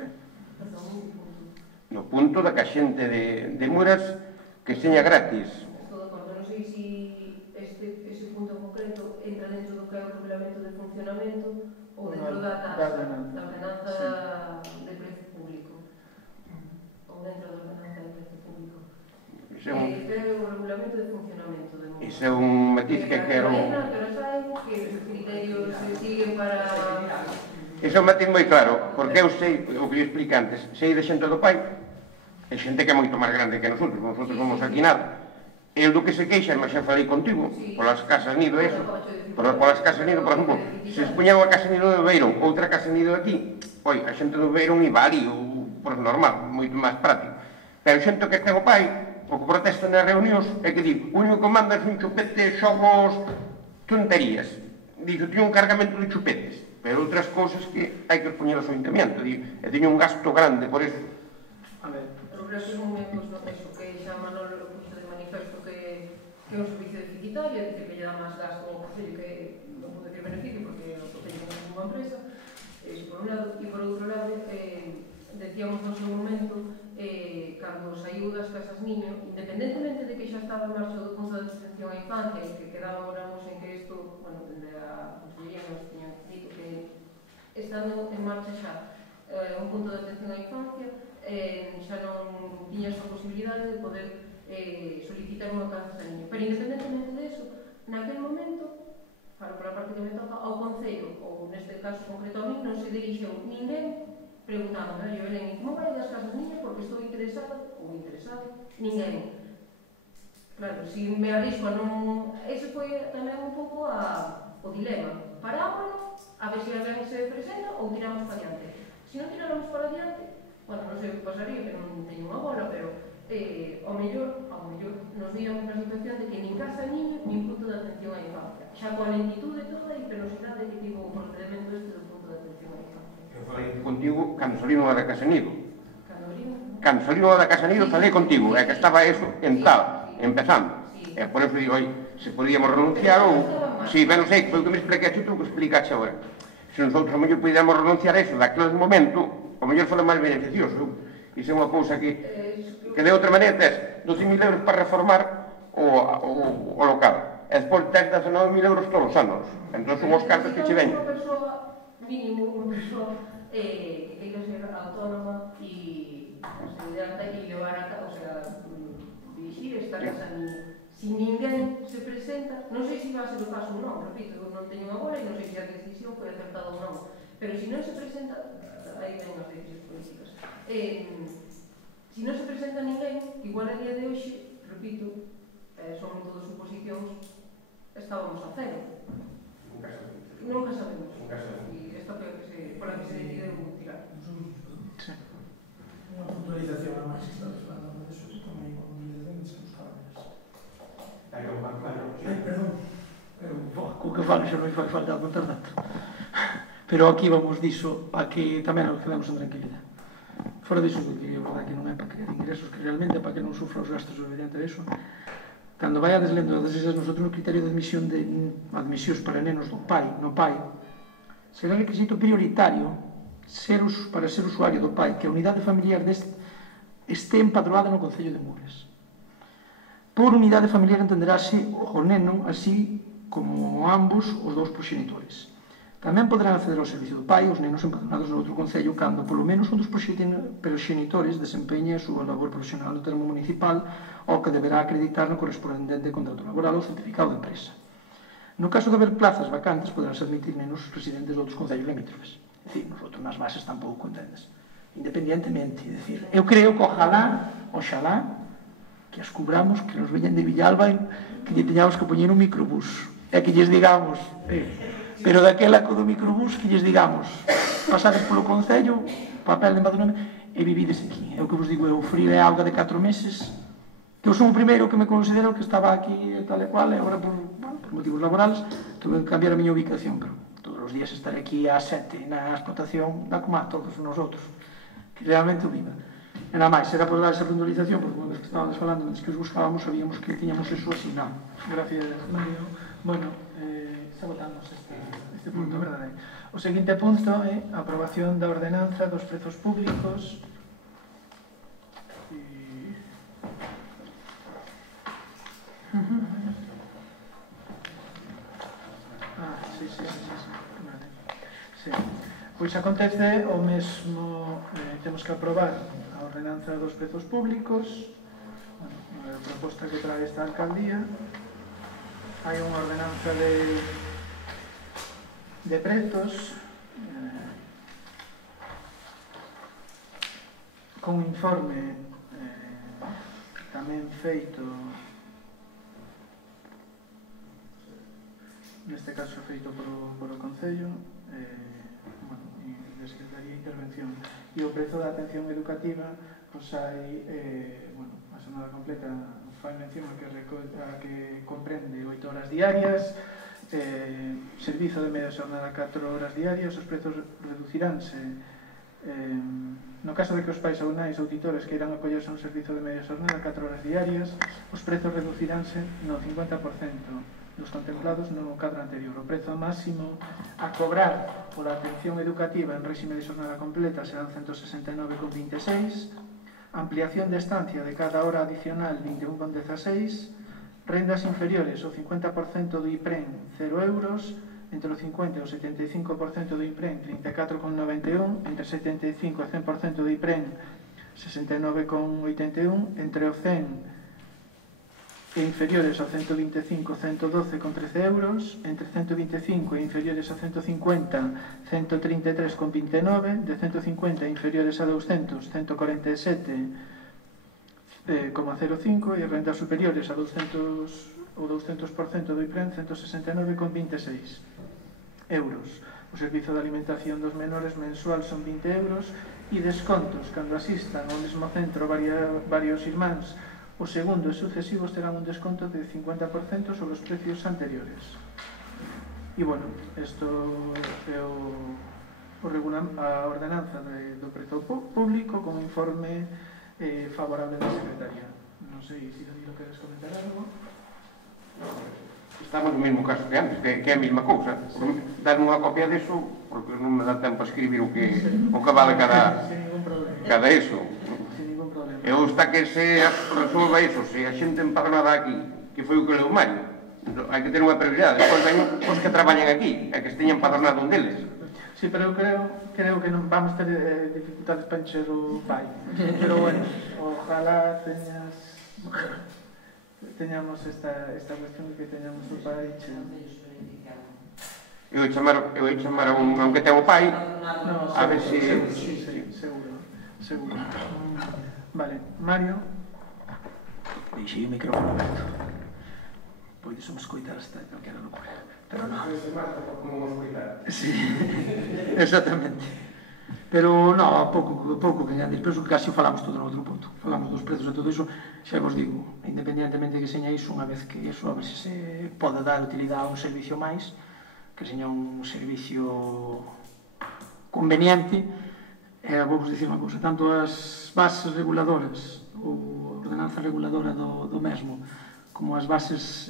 No punto da que a xente de Muras que seña gratis. Estou de acordo, non sei se ese punto en concreto entra dentro do que é o regulamento de funcionamento ou dentro da ordenanza de precio público. Ou dentro da ordenanza de precio público. É o regulamento de funcionamento de Muras. Iso é un matiz que quero... Que os criterios se siguen para... Iso é un matiz moi claro, porque eu sei, o que eu expliquei antes, sei de xente do PAI, é xente que é moito máis grande que nosotros somos aquí nada. Eu do que se queixa, mas xa falei contigo, polas casas nido eso, polas casas nido, por exemplo, se se poña unha casa nido de Beirón, outra casa nido aquí, oi, a xente do Beirón iba ali, por normal, moito máis práctico. Pero xente que ten o PAI, o que protesta nas reunións, é que di, o único que manda é un chupete, xogos, tonterías. Dixo, teño un cargamento de chupetes, pero outras cousas que hai que poñer ao ayuntamiento, e teño un gasto grande por eso. A ver, eu creo que non é eso que xa Manolo puxo de manifesto que é un servicio deficitario, que lle dá máis gasto ao Concello que non pode ter beneficio porque o Concello non é unha empresa, eso por un lado, e por outro lado, decíamos no seu momento, cando saiu das casas niño, independentemente de que xa estaba en marcha do punto de atención á infancia e que quedábamos en que isto, bueno, dende a Consellería nos tiñan dito que estando en marcha xa un punto de atención á infancia, xa non tiñas a posibilidade de poder solicitar unha casa niño. Pero independentemente de eso, naquel momento, para a parte que me toca, ao Concello, ou neste caso concreto a mí, non se dirixeu ninguén preguntándome, yo Belén, como vai das casas niñas porque estou interesada ou interesado? Ninguén. Claro, se me arrisco a non... Ese foi tamén un pouco o dilema. Parámonos, a ver se alguén se presenta ou tiramos para diante. Se non tiramos para diante, bueno, non sei o que pasaría, que non teño unha bola, pero ao mellor nos víamos na situación de que nin casa niño, nin punto de atención á infancia. Xa coa lentitude toda e penosidade que tivo o procedimento este do punto de atención á infancia. Eu falei contigo cando salín da Casa Nido. Cando salín da Casa Nido falei contigo, é que estaba eso empezando. E por eso digo, se podíamos renunciar ou... Si, ben non sei, foi o que me explicaste tú, que explicaste agora. Se nosotros a mellor podíamos renunciar a eso daquele momento, o mellor foi máis beneficioso. Iso é unha cousa que de outra maneira tes 12.000 euros para reformar o local. E despois tes 19.000 euros todos os anos. Entón son os cartos que che ven. Mínimo unha persoa que queira ser autónoma e levar a cabo, o sea, dirigir esta casa niña. Se ninguén se presenta, non sei se vai a ser o caso ou non, repito, non teño unha bola e non sei se a decisión foi acertada ou non, pero se non se presenta, aí ven as decisións políticas, se non se presenta ninguén, igual a día de hoxe, repito, son todas suposicións, estábamos a cero. Nunca sabemos. E esta foi pola que se decidiu tirar. Sí. Unha puntualización a máis, estás falando de eso, tamén con mobilización se buscaba máis. Perdón, co que falo xa non me fai falta contar tanto. Pero aquí vamos diso a que tamén nos quedamos en tranquilidade. Fora diso, que é verdade que non é para crear ingresos, que realmente é para que non sufra os gastos mediante eso. Cando vai a deslendo das esas nosotros no criterio de admisión de admisións para nenos do PAI, no PAI, será requisito prioritario para ser usuario do PAI que a unidade familiar este empadroada no Concello de Muras. Por unidade familiar entenderase o neno, así como ambos os dous proxenitores. Tamén poderán acceder ao servicio do PAI os nenos empadronados no outro concello cando polo menos un dos proxenitores desempeñe a súa labor profesional no termo municipal ou que deberá acreditar no correspondente contrato laboral ou certificado de empresa. No caso de haber plazas vacantes, poderánse admitir nenos residentes de outros concellos limítrofes. É dicir, nosotros nas bases tampouco, entendes? Independientemente, é dicir, eu creo que ojalá, que as cubramos, que nos veñan de Villalba, que lle teñamos que poñer un microbús, e que lles digamos, pero daquela co do microbús, que lles digamos, pasades polo concello, papel de empadronamento, e vivides aquí. É o que vos digo, eu frío e auga de 4 meses, que eu son o primeiro que me considero que estaba aquí tal e cual, e agora por motivos laborales tuve que cambiar a miña ubicación, pero todos os días estar aquí a 7 na explotación da como a todos nosotros, que realmente o viva. E nada máis, era por dar esa puntualización, porque uma vez que estábamos falando, antes que os buscábamos, sabíamos que tiñamos eso asignado. Gracias, Mario. Bueno, xa votamos este punto, verdade? O seguinte punto é a aprobación da ordenanza dos prezos públicos. Pois acontece o mesmo, temos que aprobar a ordenanza dos prezos públicos, a proposta que trae esta alcaldía. Hai unha ordenanza de prezos con un informe tamén feito, neste caso feito por o Concello, de Secretaría de Intervención. E o prezo da atención educativa, pois hai, a xornada completa fai mención a que comprende 8 horas diarias, servizo de media xornada 4 horas diarias, os prezos reduciránse no caso de que os pais ou nais ou titores queiran acollerse a un servizo de media xornada 4 horas diarias, os prezos reduciránse no 50% dos contemplados no cadro anterior. O prezo máximo a cobrar pola atención educativa en réxime de xornada completa serán 169,26, ampliación de estancia de cada hora adicional 21,16, rendas inferiores o 50% do IPREN 0 euros, entre o 50 e o 75% do IPREN 34,91, entre 75 e 100% do IPREN 69,81, entre o 100 e inferiores a 125, 112,13 euros, entre 125 e inferiores a 150, 133,29, de 150 e inferiores a 200, 147,05 e rendas superiores a 200 ou 200% do IPREN 169,26 euros. O servizo de alimentación dos menores mensual son 20 euros e descontos cando asistan ao mesmo centro varios irmáns. Os segundos e sucesivos terán un desconto de 50% sobre os precios anteriores. E, bueno, isto é a ordenanza do prezo público con informe favorable da Secretaría. Non sei se Danilo queres comentar algo. Estamos no mesmo caso que antes, que é a mesma cousa. Dar unha copia deso, porque non me dá tempo a escribir o que vale cada eso. Eu está que se resolva iso, se a xente empadronada aquí, que foi o que leu Mario, hai que ter unha prioridade. Despois veñen os que traballan aquí, e que esteñan empadronado un deles. Sí, pero eu creo que non vamos ter dificultades para encher o PAI. Pero, bueno, ojalá teñamos esta cuestión de que teñamos o PAI cheo. Eu ia chamar a un que ten o PAI, a ver se... Sí, seguro. Vale, Mario. Deixei o micrófono aberto. Podes me escoitar hasta calquera locura. Pero non. Sí, exactamente. Pero non, pouco que añadir. Penso que casi falamos todo no outro punto. Falamos dos prezos e todo iso. Xa vos digo, independientemente que seña iso, unha vez que iso, a ver se se pode dar utilidade a un servicio máis, que seña un servicio conveniente. Vou vos dicir unha cousa, tanto as bases reguladoras ou a ordenanza reguladora do mesmo como as bases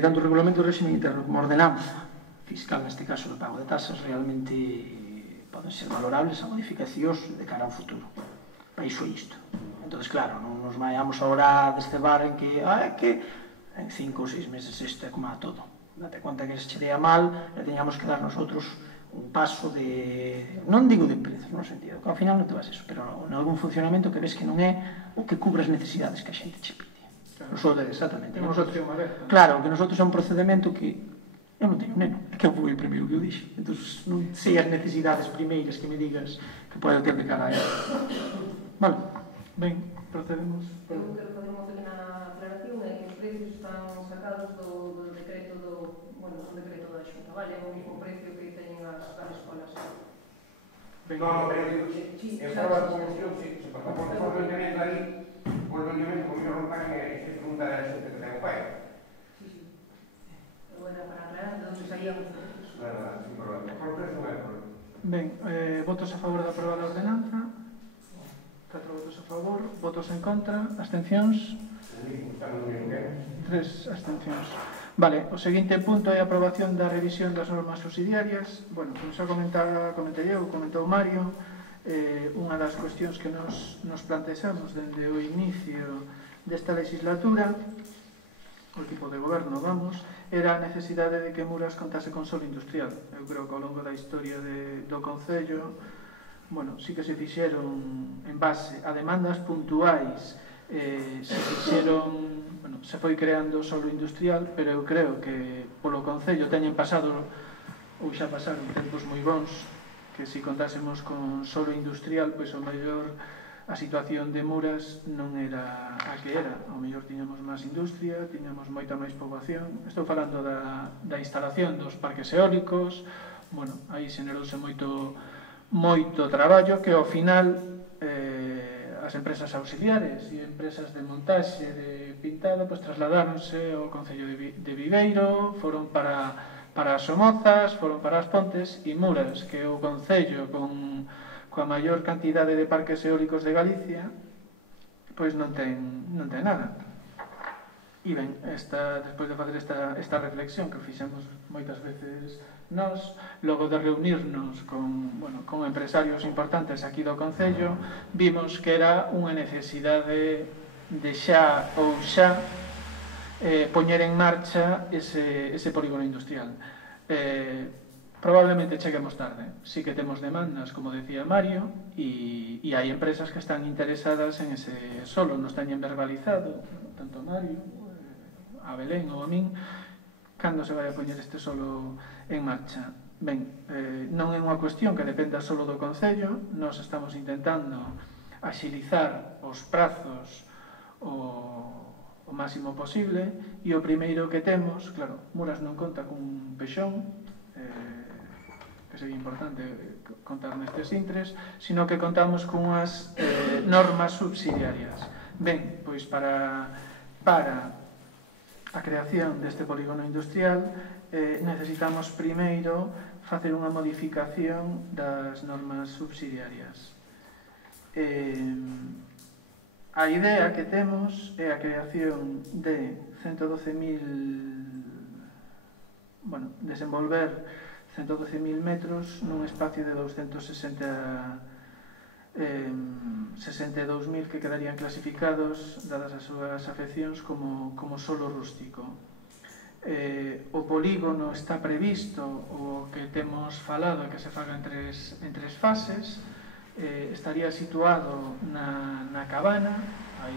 tanto o regulamento do réxime interno como a ordenanza fiscal, neste caso do pago de tasas, realmente poden ser valorables a modificacións de cara ao futuro. Para iso é isto. Entón, claro, non nos vayamos agora a descebar en que en 5 ou 6 meses isto é como a todo. Date conta que se che dea mal e teñamos que dar nosotros un paso de, non digo de prezo, no sentido, que ao final non te vas eso, pero en algún funcionamento que ves que non é o que cubre as necesidades que a xente che pide. Exactamente. Claro, que nosotros é un procedimento que eu non teño neno, é que eu fui o primeiro que o dixo. Entón, non sei as necesidades primeiras que me digas que pode ter de cara a ela. Vale, ben, procedemos. Eu quero fazer unha pequena aclaración, é que os precios están sacados do decreto do decreto da Xunta, vale? É o mismo precio que teñen as escolas. No, pero en forma de comisión, se pasa por el ordenamiento aí, o ordenamiento como non pagan e se pregunta a xente que ten o pai. Sí. Eu era para aclarar de onde saíamos. Nada, sin problema. Por precio non é problema. Ben, votos a favor de aprobar a ordenanza. 4 votos a favor, votos en contra, abstencións. 3 abstencións. Vale, o seguinte punto é a aprobación da revisión das normas subsidiarias. Bueno, como xa comentei eu, comentou Mario, unha das cuestións que nos plantexamos dende o inicio desta legislatura, o equipo de goberno, vamos, era a necesidade de que Muras contase con solo industrial. Eu creo que ao longo da historia do Concello, bueno, sí que se fixeron en base a demandas puntuais, se fixeron, bueno, se foi creando solo industrial, pero eu creo que polo Concello teñen pasado, ou xa pasaron tempos moi bons, que se contásemos con solo industrial, pois o mellor a situación de Muras non era a que era. Ao mellor tiñamos máis industria, tiñamos moita máis poboación. Estou falando da instalación dos parques eólicos. Bueno, aí xenerouse moito traballo que ao final as empresas auxiliares e empresas de montaxe de pintado pois trasladáronse ao Concello de Viveiro, foron para as Somozas, foron para as Pontes, e Muras, que é o Concello coa maior cantidade de parques eólicos de Galicia, pois non ten nada. E ben, despois de facer esta reflexión que fixemos moitas veces nós, logo de reunirnos con empresarios importantes aquí do Concello, vimos que era unha necesidade de xa poñer en marcha ese polígono industrial. Probablemente cheguemos tarde. Sí que temos demandas, como decía Mario, e hai empresas que están interesadas en ese solo, nos teñen verbalizado, tanto Mario, a Belén ou a min, cando se vai a poñer este solo en marcha. Ben, non é unha cuestión que dependa solo do Concello, nós estamos intentando axilizar os prazos o máximo posible, e o primeiro que temos, claro, Muras non conta cun pexón, que sería importante contar nestes intres, sino que contamos cunhas normas subsidiarias. Ben, pois para a creación deste polígono industrial necesitamos primeiro facer unha modificación das normas subsidiarias. A idea que temos é a creación de 112.000, bueno, desenvolver 112.000 metros nun espacio de 262.000 que quedarían clasificados, dadas as súas afeccións, como solo rústico. O polígono está previsto, o que temos falado é que se faga en tres fases. Estaría situado na cabana, aí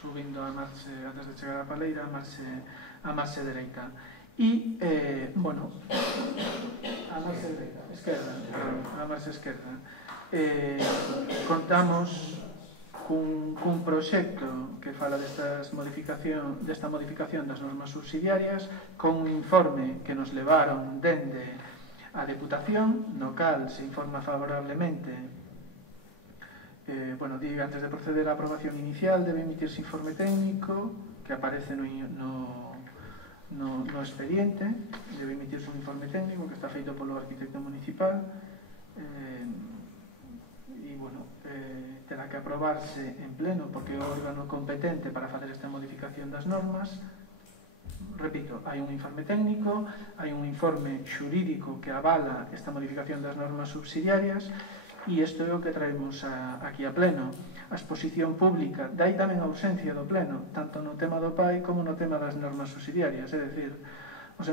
subindo a marxe, antes de chegar á Paleira, a marxe dereita. E, bueno, a marxe dereita, esquerda, a marxe esquerda. Contamos cun proxecto que fala desta modificación das normas subsidiarias, con un informe que nos levaron dende a Deputación, no cal se informa favorablemente. Bueno, antes de proceder á aprobación inicial debe emitirse informe técnico que aparece no expediente. Debe emitirse un informe técnico que está feito polo arquitecto municipal e, bueno, terá que aprobarse en pleno porque é o órgano competente para facer esta modificación das normas. repito, hai un informe técnico, hai un informe xurídico que avala esta modificación das normas subsidiarias e isto é o que traemos aquí a pleno. A exposición pública, dai tamén a ausencia do pleno, tanto no tema do PAI como no tema das normas subsidiarias, é dicir, os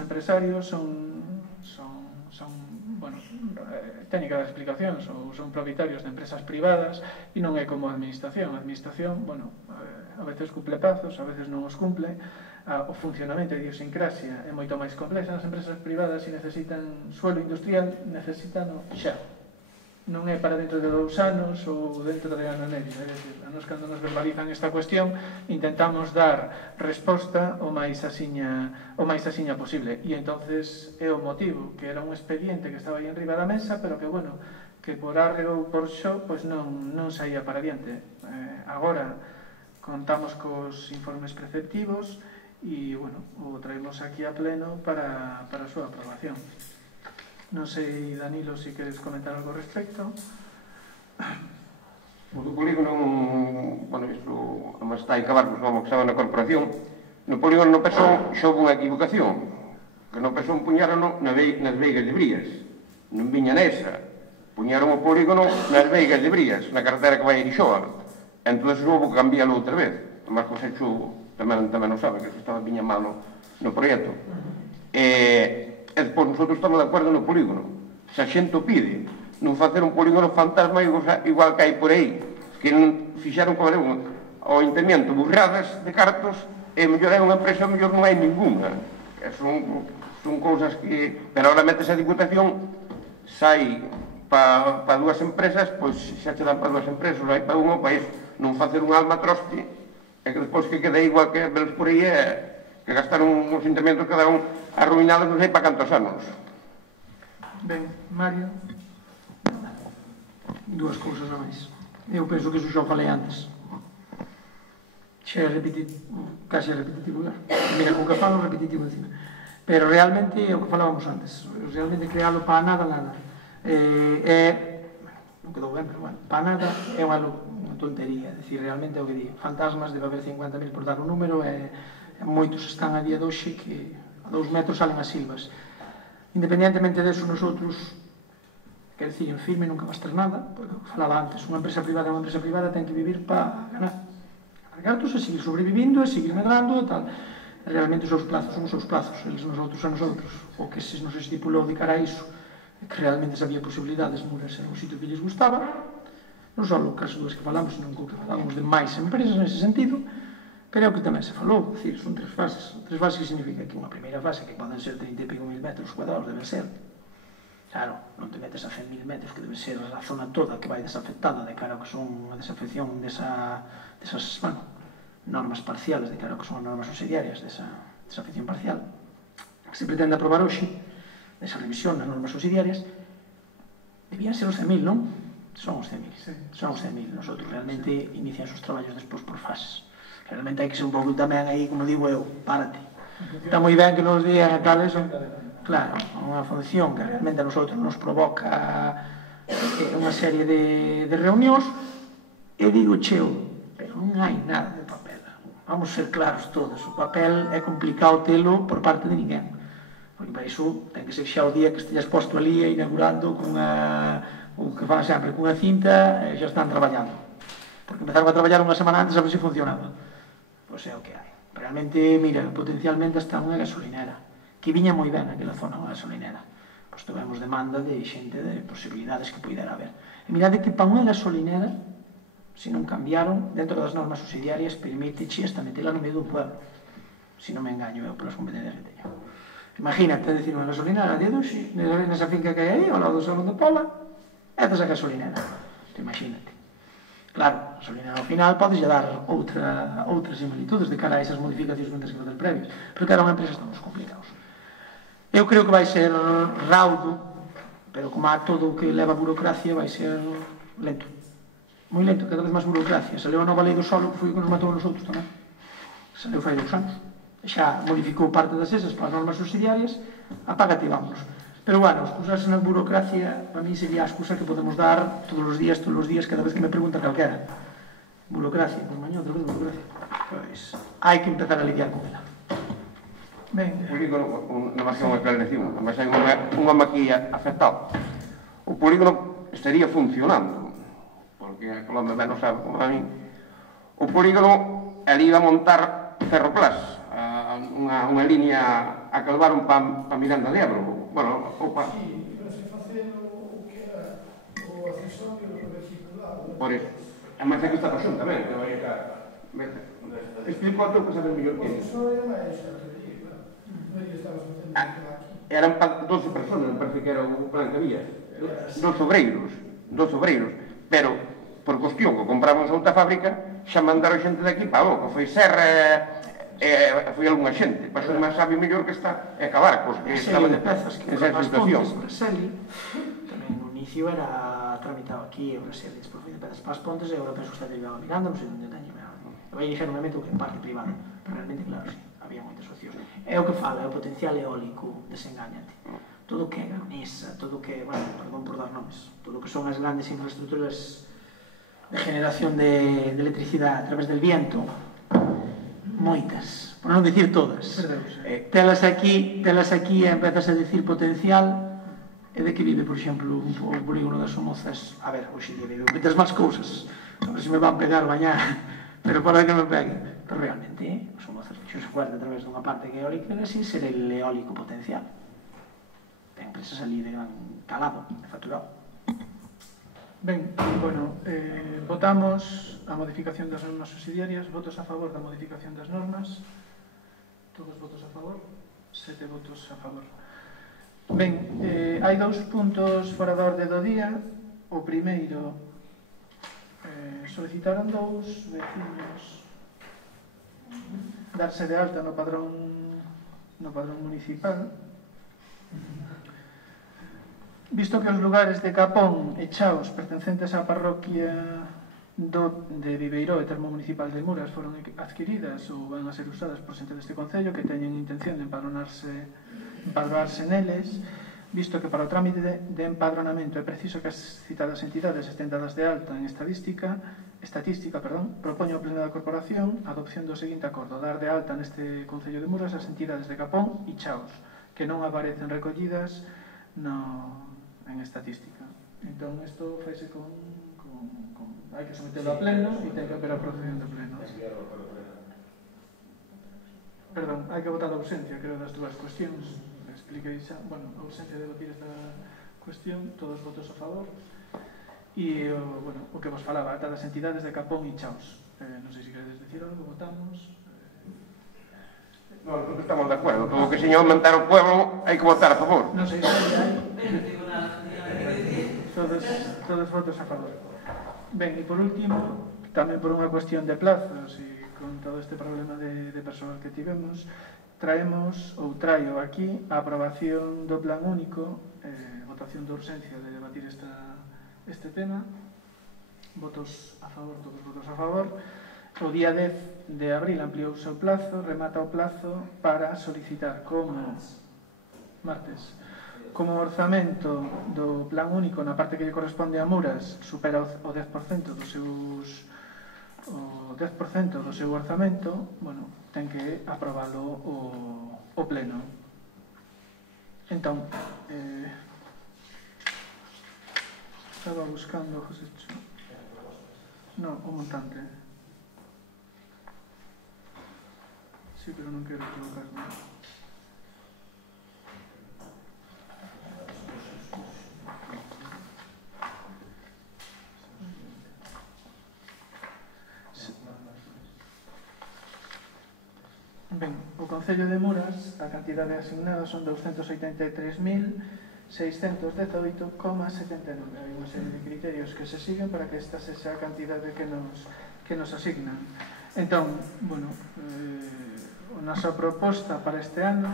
empresarios son bueno, técnica de explicacións, ou son propietarios de empresas privadas e non é como a administración. A administración, bueno, a veces cumple prazos, a veces non os cumple, o funcionamento e idiosincrasia é moito máis complexa. As empresas privadas, se necesitan suelo industrial, necesitan xa. Non é para dentro de 2 anos ou dentro de ano e medio. É dicir, a nos cando nos verbalizan esta cuestión intentamos dar resposta o máis asiña posible, e entonces é o motivo que era un expediente que estaba aí enriba da mesa, pero que, bueno, que por arre ou por xo, pois non saía para adiante. Agora contamos cos informes preceptivos e, bueno, o traemos aquí a pleno para a súa aprobación. Non sei, Danilo, se queres comentar algo ao respecto. O do polígono, bueno, isto además está a acabar con o que estaba na corporación. No polígono no Pesón xa houve unha equivocación, que no Pesón puñárono nas veigas de Brías, non viña nesa, puñaron o polígono nas veigas de Brías, na carretera que vai a Irixoa. Entón houve que cambiálo outra vez. Además, José Chu tamén non sabe que estaba viña mal no proxecto. E despois nosotros estamos de acordo no polígono. Se a xente o pide, non facer un polígono fantasma igual que hai por aí, que non fixaron como o intendente burradas de cartos, e mellor é unha empresa, mellor non hai ninguna. Son cousas que... Pero ahora metes a Diputación, sai para 2 empresas, pois xa che dan para 2 empresas, hai para unha, para iso. Non facer un alma troste, e que despois que quede igual que veles por aí que gastaron os intendentes cada un arruinados non sei para cantos anos. Ben, Mario. 2 cousas a máis. Eu penso que iso xa o falei antes. Xa é casi repetitivo, claro. Mira, con que falo repetitivo encima. Pero realmente é o que falábamos antes. Realmente crealo para nada. Non quedou ben, pero bueno, para nada é unha tontería. É dicir, realmente é o que digo. Fantasmas, debe haber 50.000 por dar un número, e moitos están a día de hoxe que a 2 metros salen as silvas. Independientemente deso, nosotros, quer dicir, en firme nunca vas ter nada, porque o que falaba antes, unha empresa privada ten que vivir para ganar cartos e seguir sobrevivindo e seguir medrando e tal. Realmente os seus plazos son os seus plazos, eles nosotros a nosotros. O que se nos estipulou de cara a iso, que realmente se había posibilidades de moverse en un sitio que lles gustaba, non só o caso dos que falamos, senón que falamos de máis empresas nese sentido. Pero é o que tamén se falou, é dicir, son 3 fases. 3 fases que significa que unha primeira fase, que poden ser 30 e pico mil metros cuadrados, deben ser, claro, non te metes a 100.000 metros, que debe ser a zona toda que vai desafectada de cara ao que son a desafección desas, bueno, normas parciales, de cara ao que son as normas subsidiarias desa desafección parcial, que se pretende aprobar hoxe, desa revisión das normas subsidiarias, debían ser os 100.000, non? Son os 100.000. Son os 100.000. Nosotros realmente inician os traballos despois por fases. Realmente hai que ser un pouco tamén aí, como digo eu, párate. Está moi ben que nos digan e tal, eso. Claro, unha función que realmente a nosotros nos provoca unha serie de reunións, eu digo, cheo, pero non hai nada de papel. Vamos ser claros todos, o papel é complicado telo por parte de ninguén. Porque para iso ten que ser xa o día que estejas posto ali inaugurando con o que fan sempre, con unha cinta, e xa están traballando. Porque empezaron a traballar unha semana antes a ver se funcionaba. Pois é o que hai. Realmente, mira, potencialmente hasta unha gasolinera, que viña moi ben aquela zona, unha gasolinera. Pois tivemos demanda de xente, de posibilidades que poidera haber. E mirade que para unha gasolinera, se non cambiaron, dentro das normas subsidiarias, permite-che hasta metela no medio do pueblo. Se non me engaño eu pelas competencias que teño. Imagínate, decir, unha gasolinera de doxe, nesa finca que hai aí, ao lado do Salón de Pola, esta é a gasolinera. Imagínate. Claro, a gasolinera ao final podes dar outras similitudes de cara a esas modificacións que tens que fazer previas, pero que era unha empresa estamos complicados. Eu creo que vai ser raudo, pero como a todo o que leva a burocracia vai ser lento, moi lento, cada vez máis burocracia. Saleu a nova lei do solo, que foi o que nos matou a nosotros tamén, saleu fai 2 anos, xa modificou parte das esas para as normas subsidiarias, apágate e vámonos. Pero bueno, excusarse na burocracia, para mí sería a excusa que podemos dar todos os días, cada vez que me pregunta calquera. Burocracia, pues mañana outra vez burocracia. Pois hai que empezar a lidiar con ela. Ben, O polígono, na máxima que le decimos, mas hai unha maquilla afectada. O polígono estaría funcionando, porque a Colomba ben non sabe como a mí. O polígono ali iba a montar Ferroplas, unha línea a Calvaron para Miranda de Ebro. Bueno, opa. Sí, ibase facer o que era o accesorio reticulado. Por eso. A máis que está pasando tamén, que vai a... Explico a que saber mellor O que é. accesorio máis a teoría, claro. Non lle estabas facendo aquilo aquí. Eran 12 personas, me parece que era o plan que había. Dos obreiros. Pero, por cuestión que compramos a outra fábrica, xa mandaron xente de aquí para loco. Foi Serra, foi algunha xente. Para ser máis sabio mellor que está, acabar cos que estaban de pezas que nesa foron as situación. Pontes, Braseli, tamén no inicio era tramitado aquí en Braseli, despois foi de pezas para as Pontes e agora penso que está derivado a Miranda, non sei onde teño. Vai dixer un momento que en parte privado, pero realmente, claro, sí, había moitas opcións. É o que fala, é o potencial eólico, desengáñate. Todo o que é Gamesa, todo o que, bueno, perdón por dar nomes, todo o que son as grandes infraestructuras de generación de electricidade a través del viento, moitas, por non dicir todas. Telas aquí e empezas a dicir potencial, e de que vive, por exemplo, o polígono das Somozas. A ver, hoxe día vive moitas máis cousas, a ver se me van pegar mañá, pero para que me peguen. Pero realmente, o Somozas fixose fuerte a través dunha parte que é eólica e así ser el eólico potencial. Ten empresas ali de gran calado, de faturado. Ben, bueno, votamos a modificación das normas subsidiarias. Votos a favor da modificación das normas. Todos votos a favor. 7 votos a favor. Ben, hai 2 puntos fora da orde do día. O primeiro, solicitaron 2 vecinos darse de alta no padrón municipal. Visto que os lugares de Capón e Chaos pertencentes á parroquia de Viveiró e Termo Municipal de Muras foron adquiridas ou van a ser usadas por xente deste concello que teñen intención de empadronarse neles, visto que para o trámite de empadronamento é preciso que as citadas entidades estén dadas de alta en estatística, propoño ao Pleno da Corporación a adopción do seguinte acordo: dar de alta neste concello de Muras as entidades de Capón e Chaos que non aparecen recollidas en estatística. Entón, isto faise con hai que sometelo a pleno e ten que haber a aprobación do pleno. Perdón, hai que votar a ausencia, creo, das dúas cuestións. Expliquei xa, bueno, a ausencia de debatir esta cuestión, todos votos a favor. E, bueno, o que vos falaba, das entidades de Capón e Chaos. Non sei se queredes decir algo, votamos. No, nosotros estamos de acuerdo. Todo o que señor aumentar o pueblo hai que votar a favor. Non sei se hai. Todos votos a favor. Ben, e por último, tamén por unha cuestión de plazos e con todo este problema de persoal que tivemos, traio aquí a aprobación do plan único, votación de urxencia de debatir este tema. Votos a favor, todos votos a favor. O día 10 de abril ampliou o seu plazo, remata o plazo para solicitar como martes. Como o orzamento do plan único na parte que lle corresponde a Muras supera o 10% do seu orzamento, bueno, ten que aprobalo o pleno. Entón, estaba buscando, José Cho. No, o montante. Sí, pero non quero equivocarme. Ben, o Concello de Muras, a cantidade asignada son 283.618,79. Hai unha serie de criterios que se siguen para que esta sexa a cantidade que nos asignan. Entón, bueno, a nosa proposta para este ano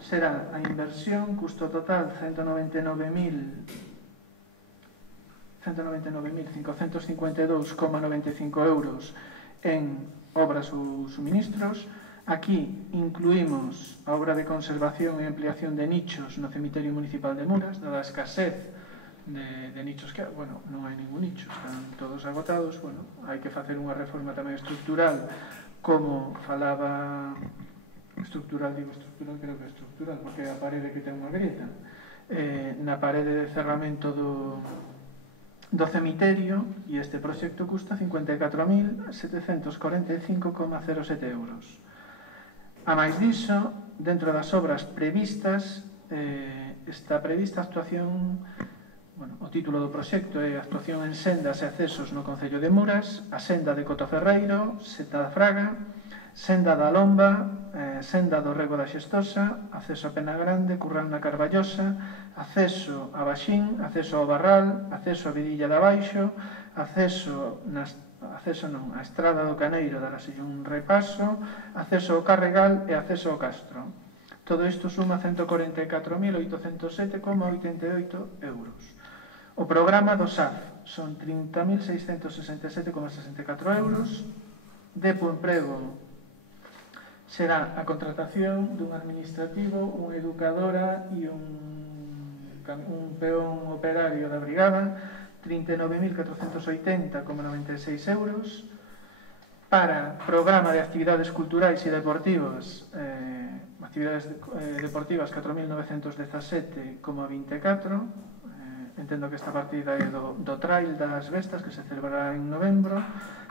será a inversión, custo total 199.552,95 euros en obras ou suministros. Aquí incluímos a obra de conservación e ampliación de nichos no cemiterio municipal de Muras, dada a escasez de nichos que, bueno, non hai ningún nicho, están todos agotados, bueno, hai que facer unha reforma tamén estructural, como falaba estructural, digo estructural, creo que é estructural, porque é a parede que ten unha grieta, na parede de cerramento do cemiterio, e este proxecto custa 54.745,07 euros. A máis diso, dentro das obras previstas, está prevista a actuación, o título do proxecto é Actuación en sendas e accesos no Concello de Muras, a senda de Cotoferreiro, Seta da Fraga, senda da Lomba, senda do Rego da Xestosa, acceso a Pena Grande, Curral na Carballosa, acceso a Baxín, acceso ao Barral, acceso a Vidilla de Abaixo, acceso a Estrada do Caneiro, daráselle un repaso, acceso ao Carregal e acceso ao Castro. Todo isto suma 144.807,88 euros. O programa do SAF son 30.667,64 euros. Depo emprego será a contratación dun administrativo, unha educadora e un peón operario da brigada, 39.480,96 euros. Para programa de actividades culturais e deportivas, 4.917,24. Entendo que esta partida é do Trail das Vestas, que se celebrará en novembro.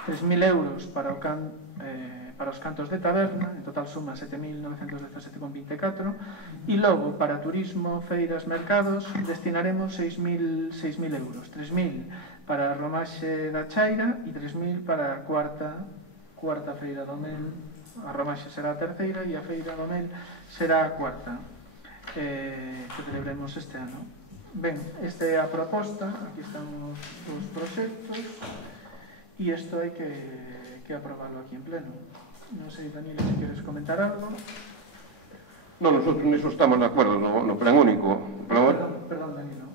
3.000 euros para os cantos de taberna, en total suma 7.917,24. E logo, para turismo, feiras, mercados, destinaremos 6.000 euros. 3.000 para a Romaxe da Chaira e 3.000 para a cuarta feira do Mel. A Romaxe será a terceira e a feira do Mel será a cuarta, que celebremos este ano. Ben, esta é a proposta, aquí están os proxectos, e isto hai que aprobarlo aquí en pleno. Non sei, Danilo, se queres comentar algo. Non, nosotros nisso estamos de acordo no plan único. Perdón, Danilo.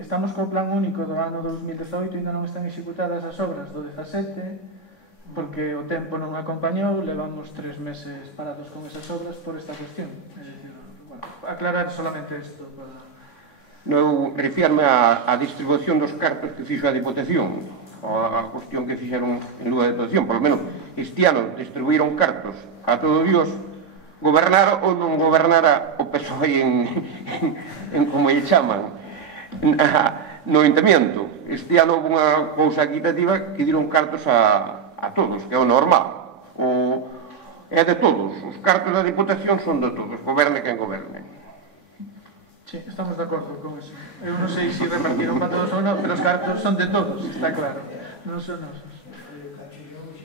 Estamos co plan único do ano 2018 e ainda non están executadas as obras do 17, porque o tempo non acompañou, levamos 3 meses parados con esas obras por esta cuestión. É dicir, aclarar solamente isto para... Eu refirme á distribución dos cartos que fixo a Diputación, a cuestión que fixeron en lugar de Diputación. Por lo menos este ano distribuíron cartos a todo Dios, gobernara ou non gobernara o PSOE en como lle chaman, no Ayuntamiento. Este ano houve unha cousa equitativa que dieron cartos a todos, que é o normal. É de todos. Os cartos da Diputación son de todos, goberne quen goberne. Sí, estamos de acordo con eso. Eu non sei se repartiron para todos ou non, pero os cartos son de todos, está claro. Non son nosos.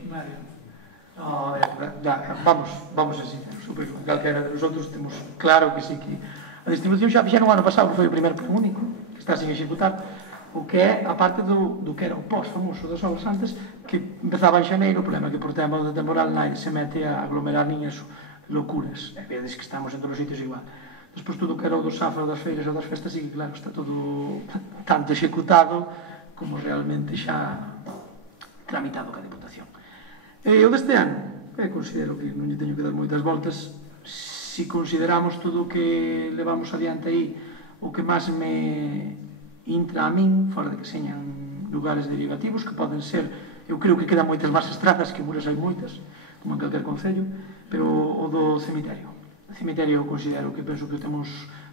Mario. Vamos así, super, calquera de nosotros temos claro que sí que a distribución xa fixeron o ano pasado, que foi o primer plan único, que está sin executar, o que é a parte do que era o post famoso das obras antes, que empezaba en xaneiro. O problema é que por tema do temporal nadie se mete a aglomerar niñas locuras, e vedes que estamos en todos os sitios igual. Despois todo o que era o do SAF, das feiras ou das festas, sí que claro, está todo tanto executado como realmente xa tramitado ca Diputación. E o deste ano, considero que non lle teño que dar moitas voltas. Si consideramos todo o que levamos adiante aí, o que máis me intra a min, fora de que señan lugares derivativos, que poden ser, eu creo que quedan moitas máis estradas, que muras hai moitas, como en calquer concello, pero o do cemiterio. O cemiterio eu considero que penso que temos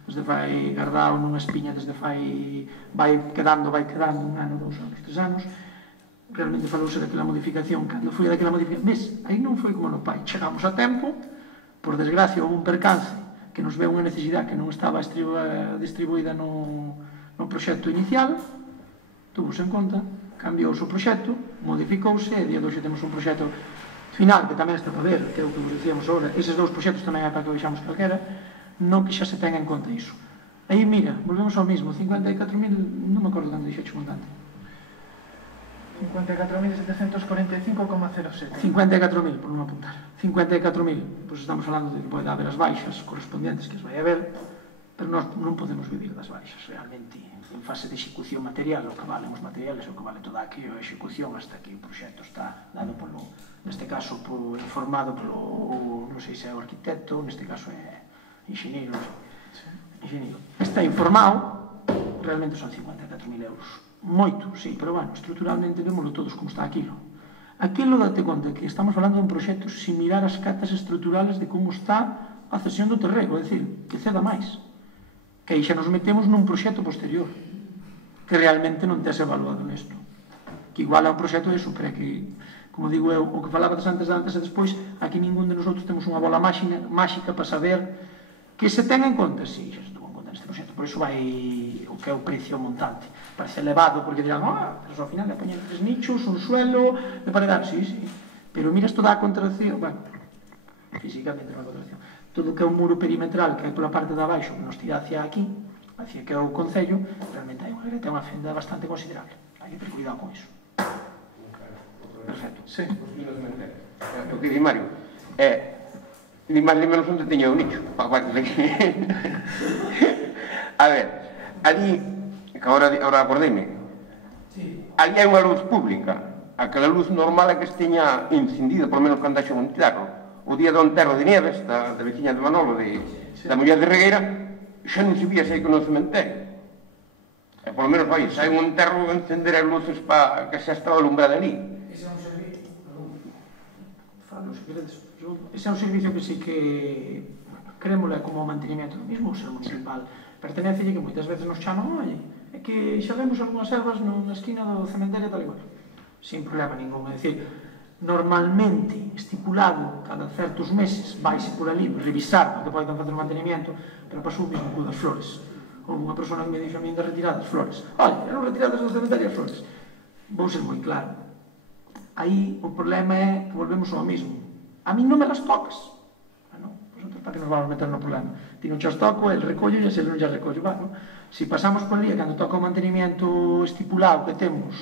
desde fai gardado nunha espiña, desde fai vai quedando un ano, 2 anos, 3 anos. Realmente falouse daquela modificación, cando foi daquela modificación, aí non foi como no pai, chegamos a tempo, por desgracia houve un percance que nos veu unha necesidade que non estaba distribuída no proxecto inicial, tuvose en conta, cambiouse o proxecto, modificouse, e día de hoxe temos un proxecto final, que tamén está para ver, que é o que vos dicíamos agora. Eses dous proxectos tamén é para que o vexamos calquera, non que xa se tenga en conta iso. Aí, mira, volvemos ao mismo, 54.000, non me acordo cando dixeche montante. 54.745,07. 54.000, por non apuntar. 54.000, pois estamos falando de que pode haber as baixas correspondentes que as vai haber, pero nós non podemos vivir das baixas realmente. En fase de execución material, o que valen os materiales, o que vale toda aqui a execución hasta que o proxecto está dado polo, neste caso, informado polo, non sei se é o arquitecto, neste caso é enxeñeiro, enxeñeiro. Está informado, realmente son 54.000 euros. Moito, sí, pero bueno, estruturalmente vémoslo todos como está aquilo. Aquilo date conta que estamos falando dun proxecto similar ás cartas estruturales de como está a cesión do terreno, é dicir, que ceda máis. Que aí xa nos metemos nun proxecto posterior, que realmente non tes evaluado nesto. Que igual é un proxecto de super, que, como digo eu, o que falabas antes e despois, aquí ningún de nosotros temos unha bola máxica para saber que se ten en conta, si, xa se tuvo en conta neste proxecto, por iso vai o que é o precio montante. Parece elevado, porque dirán, pero ao final le poñen 3 nichos, un suelo, de paredar, sí, pero mira isto da contracción, bueno, físicamente non é contracción, todo que é un muro perimetral que é pola parte de abaixo, que nos tira hacia aquí, hacia que é o concello, realmente hai unha fenda bastante considerable, hai que ter cuidado con iso. Perfecto. Sí. O que di Mario ni máis ni menos onde teña o nicho, aparte de que a ver, ali que agora acordeime, ali hai unha luz pública, aquela luz normal é que esteña encendida, por menos cando haxe un enterro. O día do enterro de Nieves, da veciña de Manolo, da muller de Regueira, xa non se vía se hai que no cementerio. E por lo menos, vai, se hai un enterro, encender as luces para que xa estaba alumbrada ali. Ese é un servicio. Falo, se queredes. Ese é un servicio que sí que creémosle como mantenimiento do mismo, o ser municipal. Pertenecelle que moitas veces nos chaman, oye, é que xa vemos algunhas ervas na esquina do cementerio tal igual. Sin problema ningún. É dicir, normalmente estipulado cada certos meses vaise por ali revisar que poden facer o mantenimiento, pero pasou o mesmo co das flores. Houve unha persona que me dixo a mí de retirar as flores. Olha, eran retiradas do cementerio as flores. Vou ser moi claro. Aí o problema é que volvemos ao mismo. A mí non me las tocas. Nosotros para que nos vamos meter no problema. Ti non xas toco, el recollo e se non xas recollo. Bueno, se pasamos por ali, cando toca o mantenimiento estipulado que temos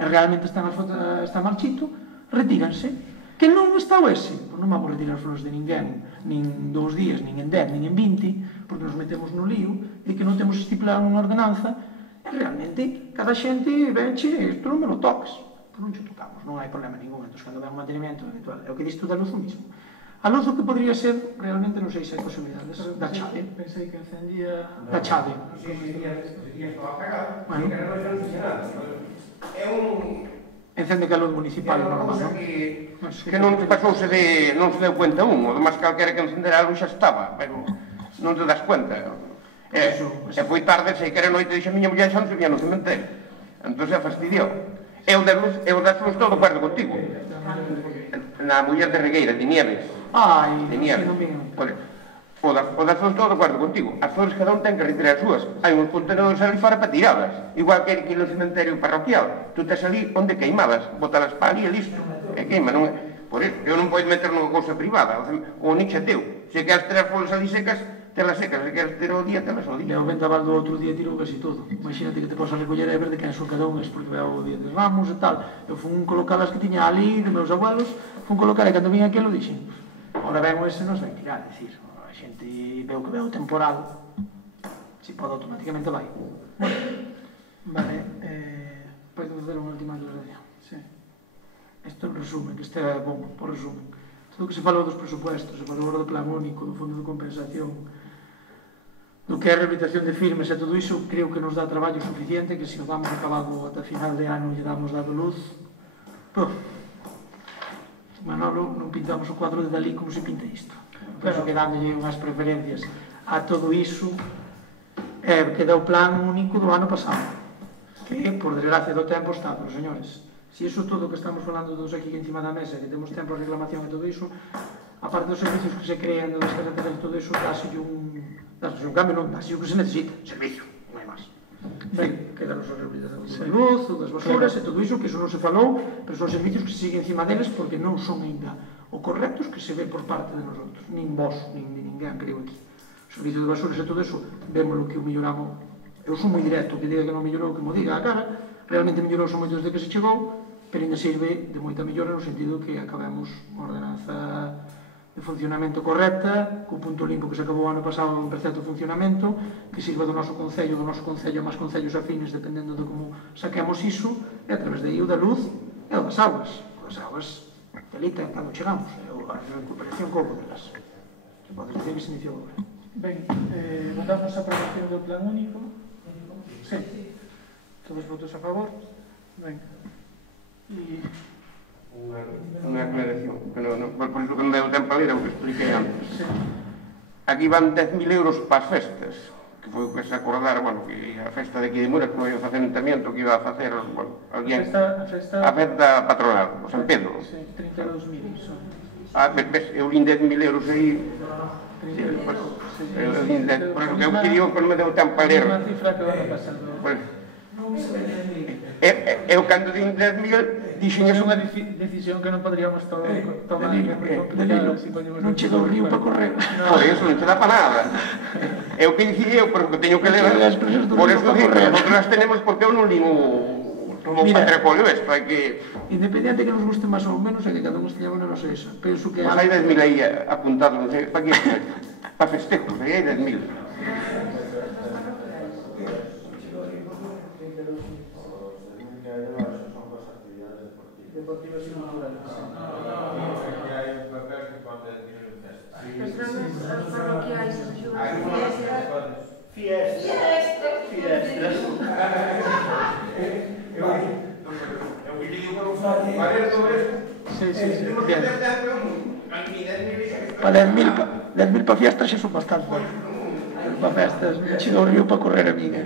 e realmente está marchito, retíranse. Que non está o ese, pois non vamos retirar as flores de ninguén, nin 2 días, nin en 10, nin en 20, porque nos metemos no lío de que non temos estipulado unha ordenanza e realmente cada xente venche, isto non me lo tocas, pois non xo tocamos, non hai problema ningún. Entón, cando ven un mantenimiento eventual, é o que disto da luz o mismo. A luz o que podría ser, realmente non sei se hai posibilidades da chave. Pensei que encendía... Da chave. Estaba apagado, Bueno. que non se nada. É un... Encende que a luz municipal, normal, non? que non pasouse de... non se deu cuenta un, o demais calquera que encendera a luz xa estaba, pero non te das cuenta. E foi tarde, sei que era noite, dixe a miña muller xa non se vía no cementerio. Entón se fastidiou. E o das luz todo acordo contigo. Na muller de Regueira, de Nieves. Ai, de Nieves. non vin. O das flores todo de acordo contigo. As flores cada un ten que retirar as súas. Hai uns contenedores ali fora para tiradas. Igual que aquí no cementerio parroquial. Tu tes ali onde queimadas. Botalas para ali e listo. E queima, non é? Por iso, eu non podo meter nunha cousa privada. O nicho é teu. Se queres ter as flores ali secas, telas secas. Se queres ter o día, telas o día. E o ventaval do outro día tirou casi todo. Imagínate que te podes recoller e ver de quen son cada un, porque veo o día de Ramos e tal. Eu fun colocar as que tiña ali, de meus abuelos, fun colocar e cando vin aquilo dixen, ora ben o ese nos vai tirar, decir, a xente veo que veo o temporal, se pode automáticamente vai. Bueno, vale, podes facer unha última aclaración. Sí. Isto é un resumen, que este é bom, por resumen. Todo o que se falou dos presupuestos, se falou do plan único, do fondo de compensación, do que é a rehabilitación de firmes e todo iso, creo que nos dá traballo suficiente, que se o damos acabado ata final de ano e lle damos dado luz, Manolo, non pintamos o cuadro de Dalí como se pinta isto. Pero que dándolle unhas preferencias a todo iso, que dá o plan único do ano pasado, que por desgracia do tempo está, pero señores, se iso todo que estamos falando dos aquí encima da mesa, que temos tempo de reclamación e todo iso, aparte dos servicios que se crean, das carreteras e todo iso, dáse un cambio, non, dáse o que se necesita, servicio, non hai máis. Ben, quedan os rehabilitacións da luz, das basuras e todo iso, que iso non se falou, pero son servicios que se siguen encima deles porque non son ainda o correctos que se ve por parte de nosotros, nin vos, nin ninguén, creo aquí. O servicio de basuras e todo iso, vemos o que o melloramos. Eu son moi directo, que diga que non mellorou, que mo diga a cara, realmente mellorou son moitos desde que se chegou, pero ainda sirve de moita mellora no sentido que acabemos unha ordenanza de funcionamento correcta, co punto limpo que se acabou o ano pasado en perfecto funcionamento, que sirva do noso concello a máis concellos afines, dependendo de como saquemos iso, e a través de aí o da luz e o das aguas. O das aguas, delita, cando chegamos, e a recuperación como delas. Que podes dizer que se iniciou agora. Ben, votamos a aprobación do plan único. Sí. Todos votos a favor. Ben. E unha aclaración, por iso que non deu tempo a ler, o que expliquei antes. Aquí van 10.000 euros para as festas, que foi o que se acordara, bueno, que a festa de aquí de Mura, que non iba a facer un ayuntamiento, que iba a facer, bueno, alguén, a festa patronal, o San Pedro. Sí, 32.000 son. Ves, eu lin 10.000 euros aí, eu lin 10, por eso que eu quería que non me deu tempo a ler. Unha cifra que vai pasando. Eu cando din 10.000, dixen É eso. unha decisión que non podríamos tomar, non che dou río para correr. Por eso non te dá para nada. É o que dicía eu, porque teño que ler. Por eso digo, nosotros tenemos, porque eu non li como patrimonio isto, hai que... Independiente que nos guste máis ou menos, é que cada un esteñamos na nosa esa. Penso que... Mas hai 10.000 aí apuntados, non sei, para aquí, para festejos, aí hai 10.000. Deportivas y culturales. As parroquiais, Fiestas. Sí, bien. Para 10.000 para fiestas xa son bastante. Para festas, che dou río para correr a miña.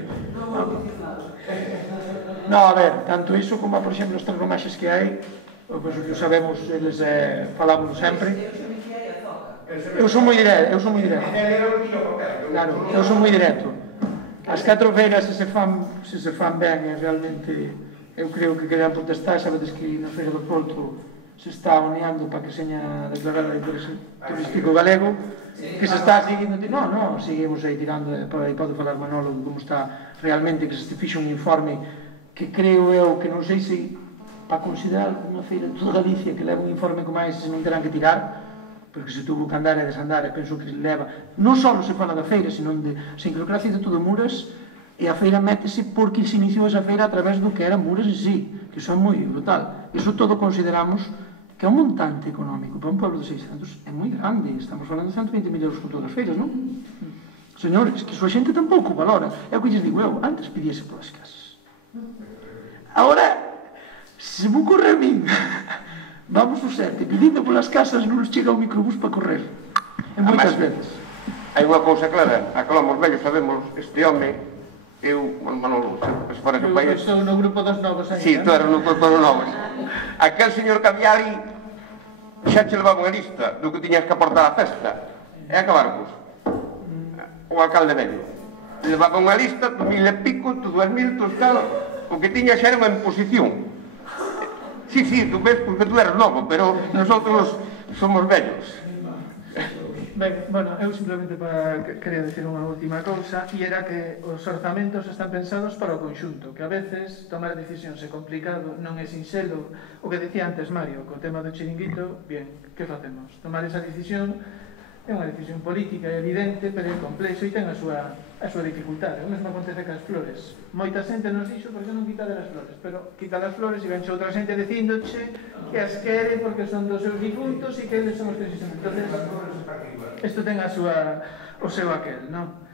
No, a ver, tanto iso como, por exemplo, os tres romaxes que hai, pois o que sabemos, eles falamos sempre. Eu son moi directo. Claro, eu son moi directo. As 4 feiras, se se fan ben, realmente, eu creo que quedan protestar. Sabedes que na Feira do Porto se está oneando para que seña declarada de interese turístico galego, que se está seguindo... Non, seguimos aí tirando, por aí pode falar Manolo de como está realmente, que se fixe un informe que creo eu que non sei se para considerar unha feira de toda Galicia que leva un informe como ese non terán que tirar, porque se tuvo que andar e desandar, e penso que leva non só se fala da feira, senón de creo que a Instituto de Muras, e a feira métese porque se iniciou esa feira a través do que era Muras en sí, que iso é moi brutal. Iso todo consideramos que é un montante económico para un pueblo de 600, é moi grande, estamos falando de 120 millóns con todas as feiras, non? Señores, que iso a xente tampouco valora, é o que lles digo eu, antes pidíase polas casas. Agora, se me ocorre a min, vamos o sete, pedindo polas casas, non nos chega o microbús para correr. E moitas veces. Hai unha cousa clara, a que os vellos sabemos, este home, eu, Manolo, se fora que país... Eu estou no grupo dos novos aí. Si, tú eres no grupo dos novos. Aquel señor Caviari xa che levaba unha lista do que tiñas que aportar á festa. E acabarvos. O alcalde vello. Levaba unha lista, 1.000 e pico, 2.000, tal... O que tiña xa era unha imposición. Sí, tú ves, porque tú eres novo, pero nosotros somos vellos. Ben, bueno, eu simplemente quería decir unha última cousa, e era que os orzamentos están pensados para o conxunto, que a veces tomar decisións é complicado, non é sinxelo. O que dicía antes Mario, co tema do chiringuito, bien, que facemos? Tomar esa decisión é unha decisión política, é evidente, pero é complexo e ten a súa dificultade. O mesmo acontece cas flores. Moita xente nos dixo por que non quita das flores, pero quita das flores e venxe outra xente dicindoche que as quere porque son dos seus difuntos e que eles son os que existen. Entonces, isto ten o seu aquel, non?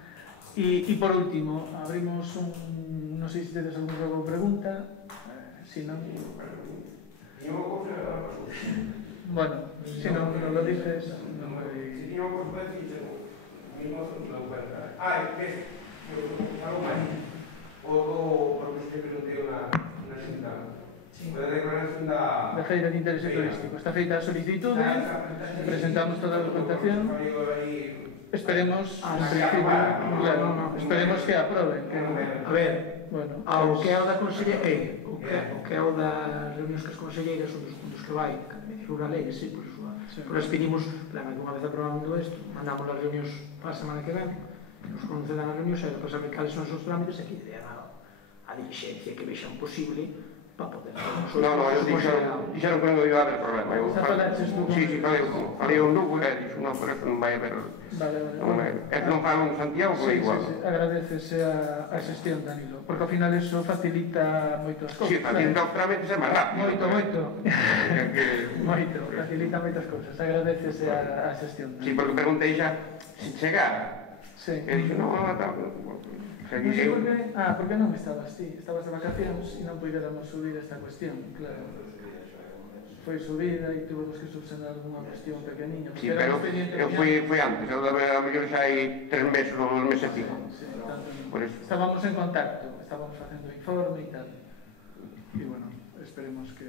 E por último, abrimos non sei se tedes algunha pregunta, se non... Bueno, se non lo dices, non vai... Si tiño por decir, mismo lo cuenta. Es que algo máis. Porque usted pregunteu na xunta. Puede declaración da... Da feira de interese turístico. Está feita a solicitude, presentamos toda a documentación. Esperemos, esperemos que aproben. A ver, o que é o da conselleira, o que é o das reunións que as conselleiras son dos que vai, rural e sí, por as pedimos, que unha vez aprobando isto, mandamos as reunións para a semana que ven, que nos concedan as reunións, para saber cales son os seus trámites, e que den a diligencia que vexan posible para poder... Dixeron que non iba a haber problema. Sí, falei un Lugo e dixo, non, por eso non vai haber... É que non falo en Santiago, por igual. Agradecese a xestión, Danilo, porque ao final eso facilita moitas cousas. Sí, facilita os trámites é máis rápido. Moito, facilita moitas cousas. Agradecese a xestión. Sí, porque preguntei xa se chegara. E dixo, non, porque non estabas ti? Estabas de vacacións e non puidéramos subir esta cuestión, claro. foi subida e tuvemos que subsanar alguna cuestión pequeniña. Sí, pero eu fui antes, eu a mellor xa hai 3 meses ou 2 meses e pico. Por eso. Estábamos en contacto, estábamos facendo informe e tal. E bueno, esperemos que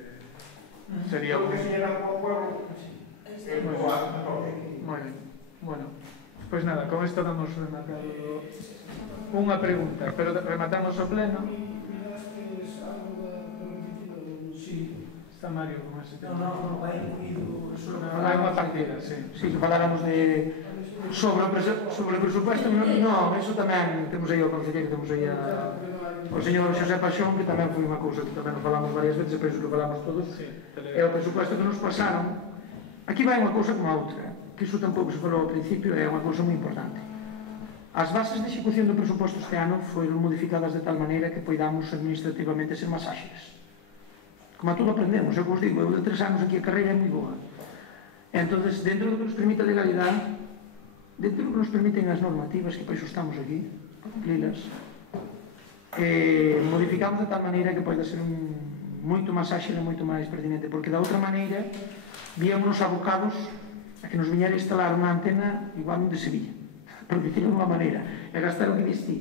sería Yo que se llena como pueblo, moi ben. Bueno, pois nada, con isto damos rematado unha pregunta, pero rematamos o pleno. Está Mario con ese tema. No, vai incluído Hai unha partida, sí. Si, que faláramos de sobre o presupuesto, non, eso tamén temos aí o concelleiro, temos aí o señor Xosé Paxón, que tamén foi unha cousa que tamén nos falamos varias veces, penso que falamos todos, é o presupuesto que nos pasaron. Aquí vai unha cousa como a outra, que iso tampouco se falou ao principio, é unha cousa moi importante. As bases de execución do presuposto este ano foron modificadas de tal maneira que poidamos administrativamente ser máis áxiles. Como a todo aprendemos, eu vos digo, eu de 3 anos aquí a carreira é moi boa. Entón, dentro do que nos permite a legalidade, dentro do que nos permiten as normativas, que para iso estamos aquí, para cumplilas, modificamos de tal maneira que poida ser moito máis áxil e moito máis pertinente, porque da outra maneira víamos abocados a que nos viñera a instalar unha antena igual de Sevilla, por dicirlo de unha maneira, e gastar o que diste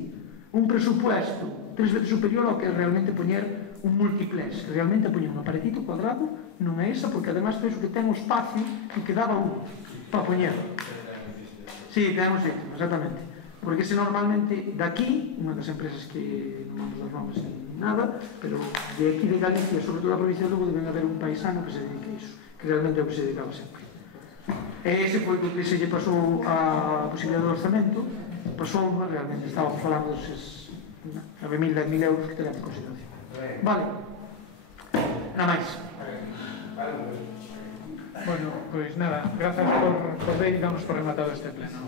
un presupuesto 3 veces superior ao que realmente poñer un multiplex, que realmente poñer un aparetito cuadrado non é esa, porque además penso que ten o espacio que quedaba un para poñer. Sí, tenemos feito, exactamente. Porque ese normalmente daqui, unha das empresas que non vamos dar nomes ni nada, pero de aquí de Galicia, sobre todo a provincia de Lugo, deben haber un paisano que se dedique a iso, que realmente é o que se dedicaba sempre. E ese foi o que se lle pasou a posibilidade do orzamento, pasou, realmente estábamos falando deses 9.000, 10.000 euros que tenían en consideración. Vale. Nada máis. Bueno, pois nada, grazas por ver e damos por rematado este pleno.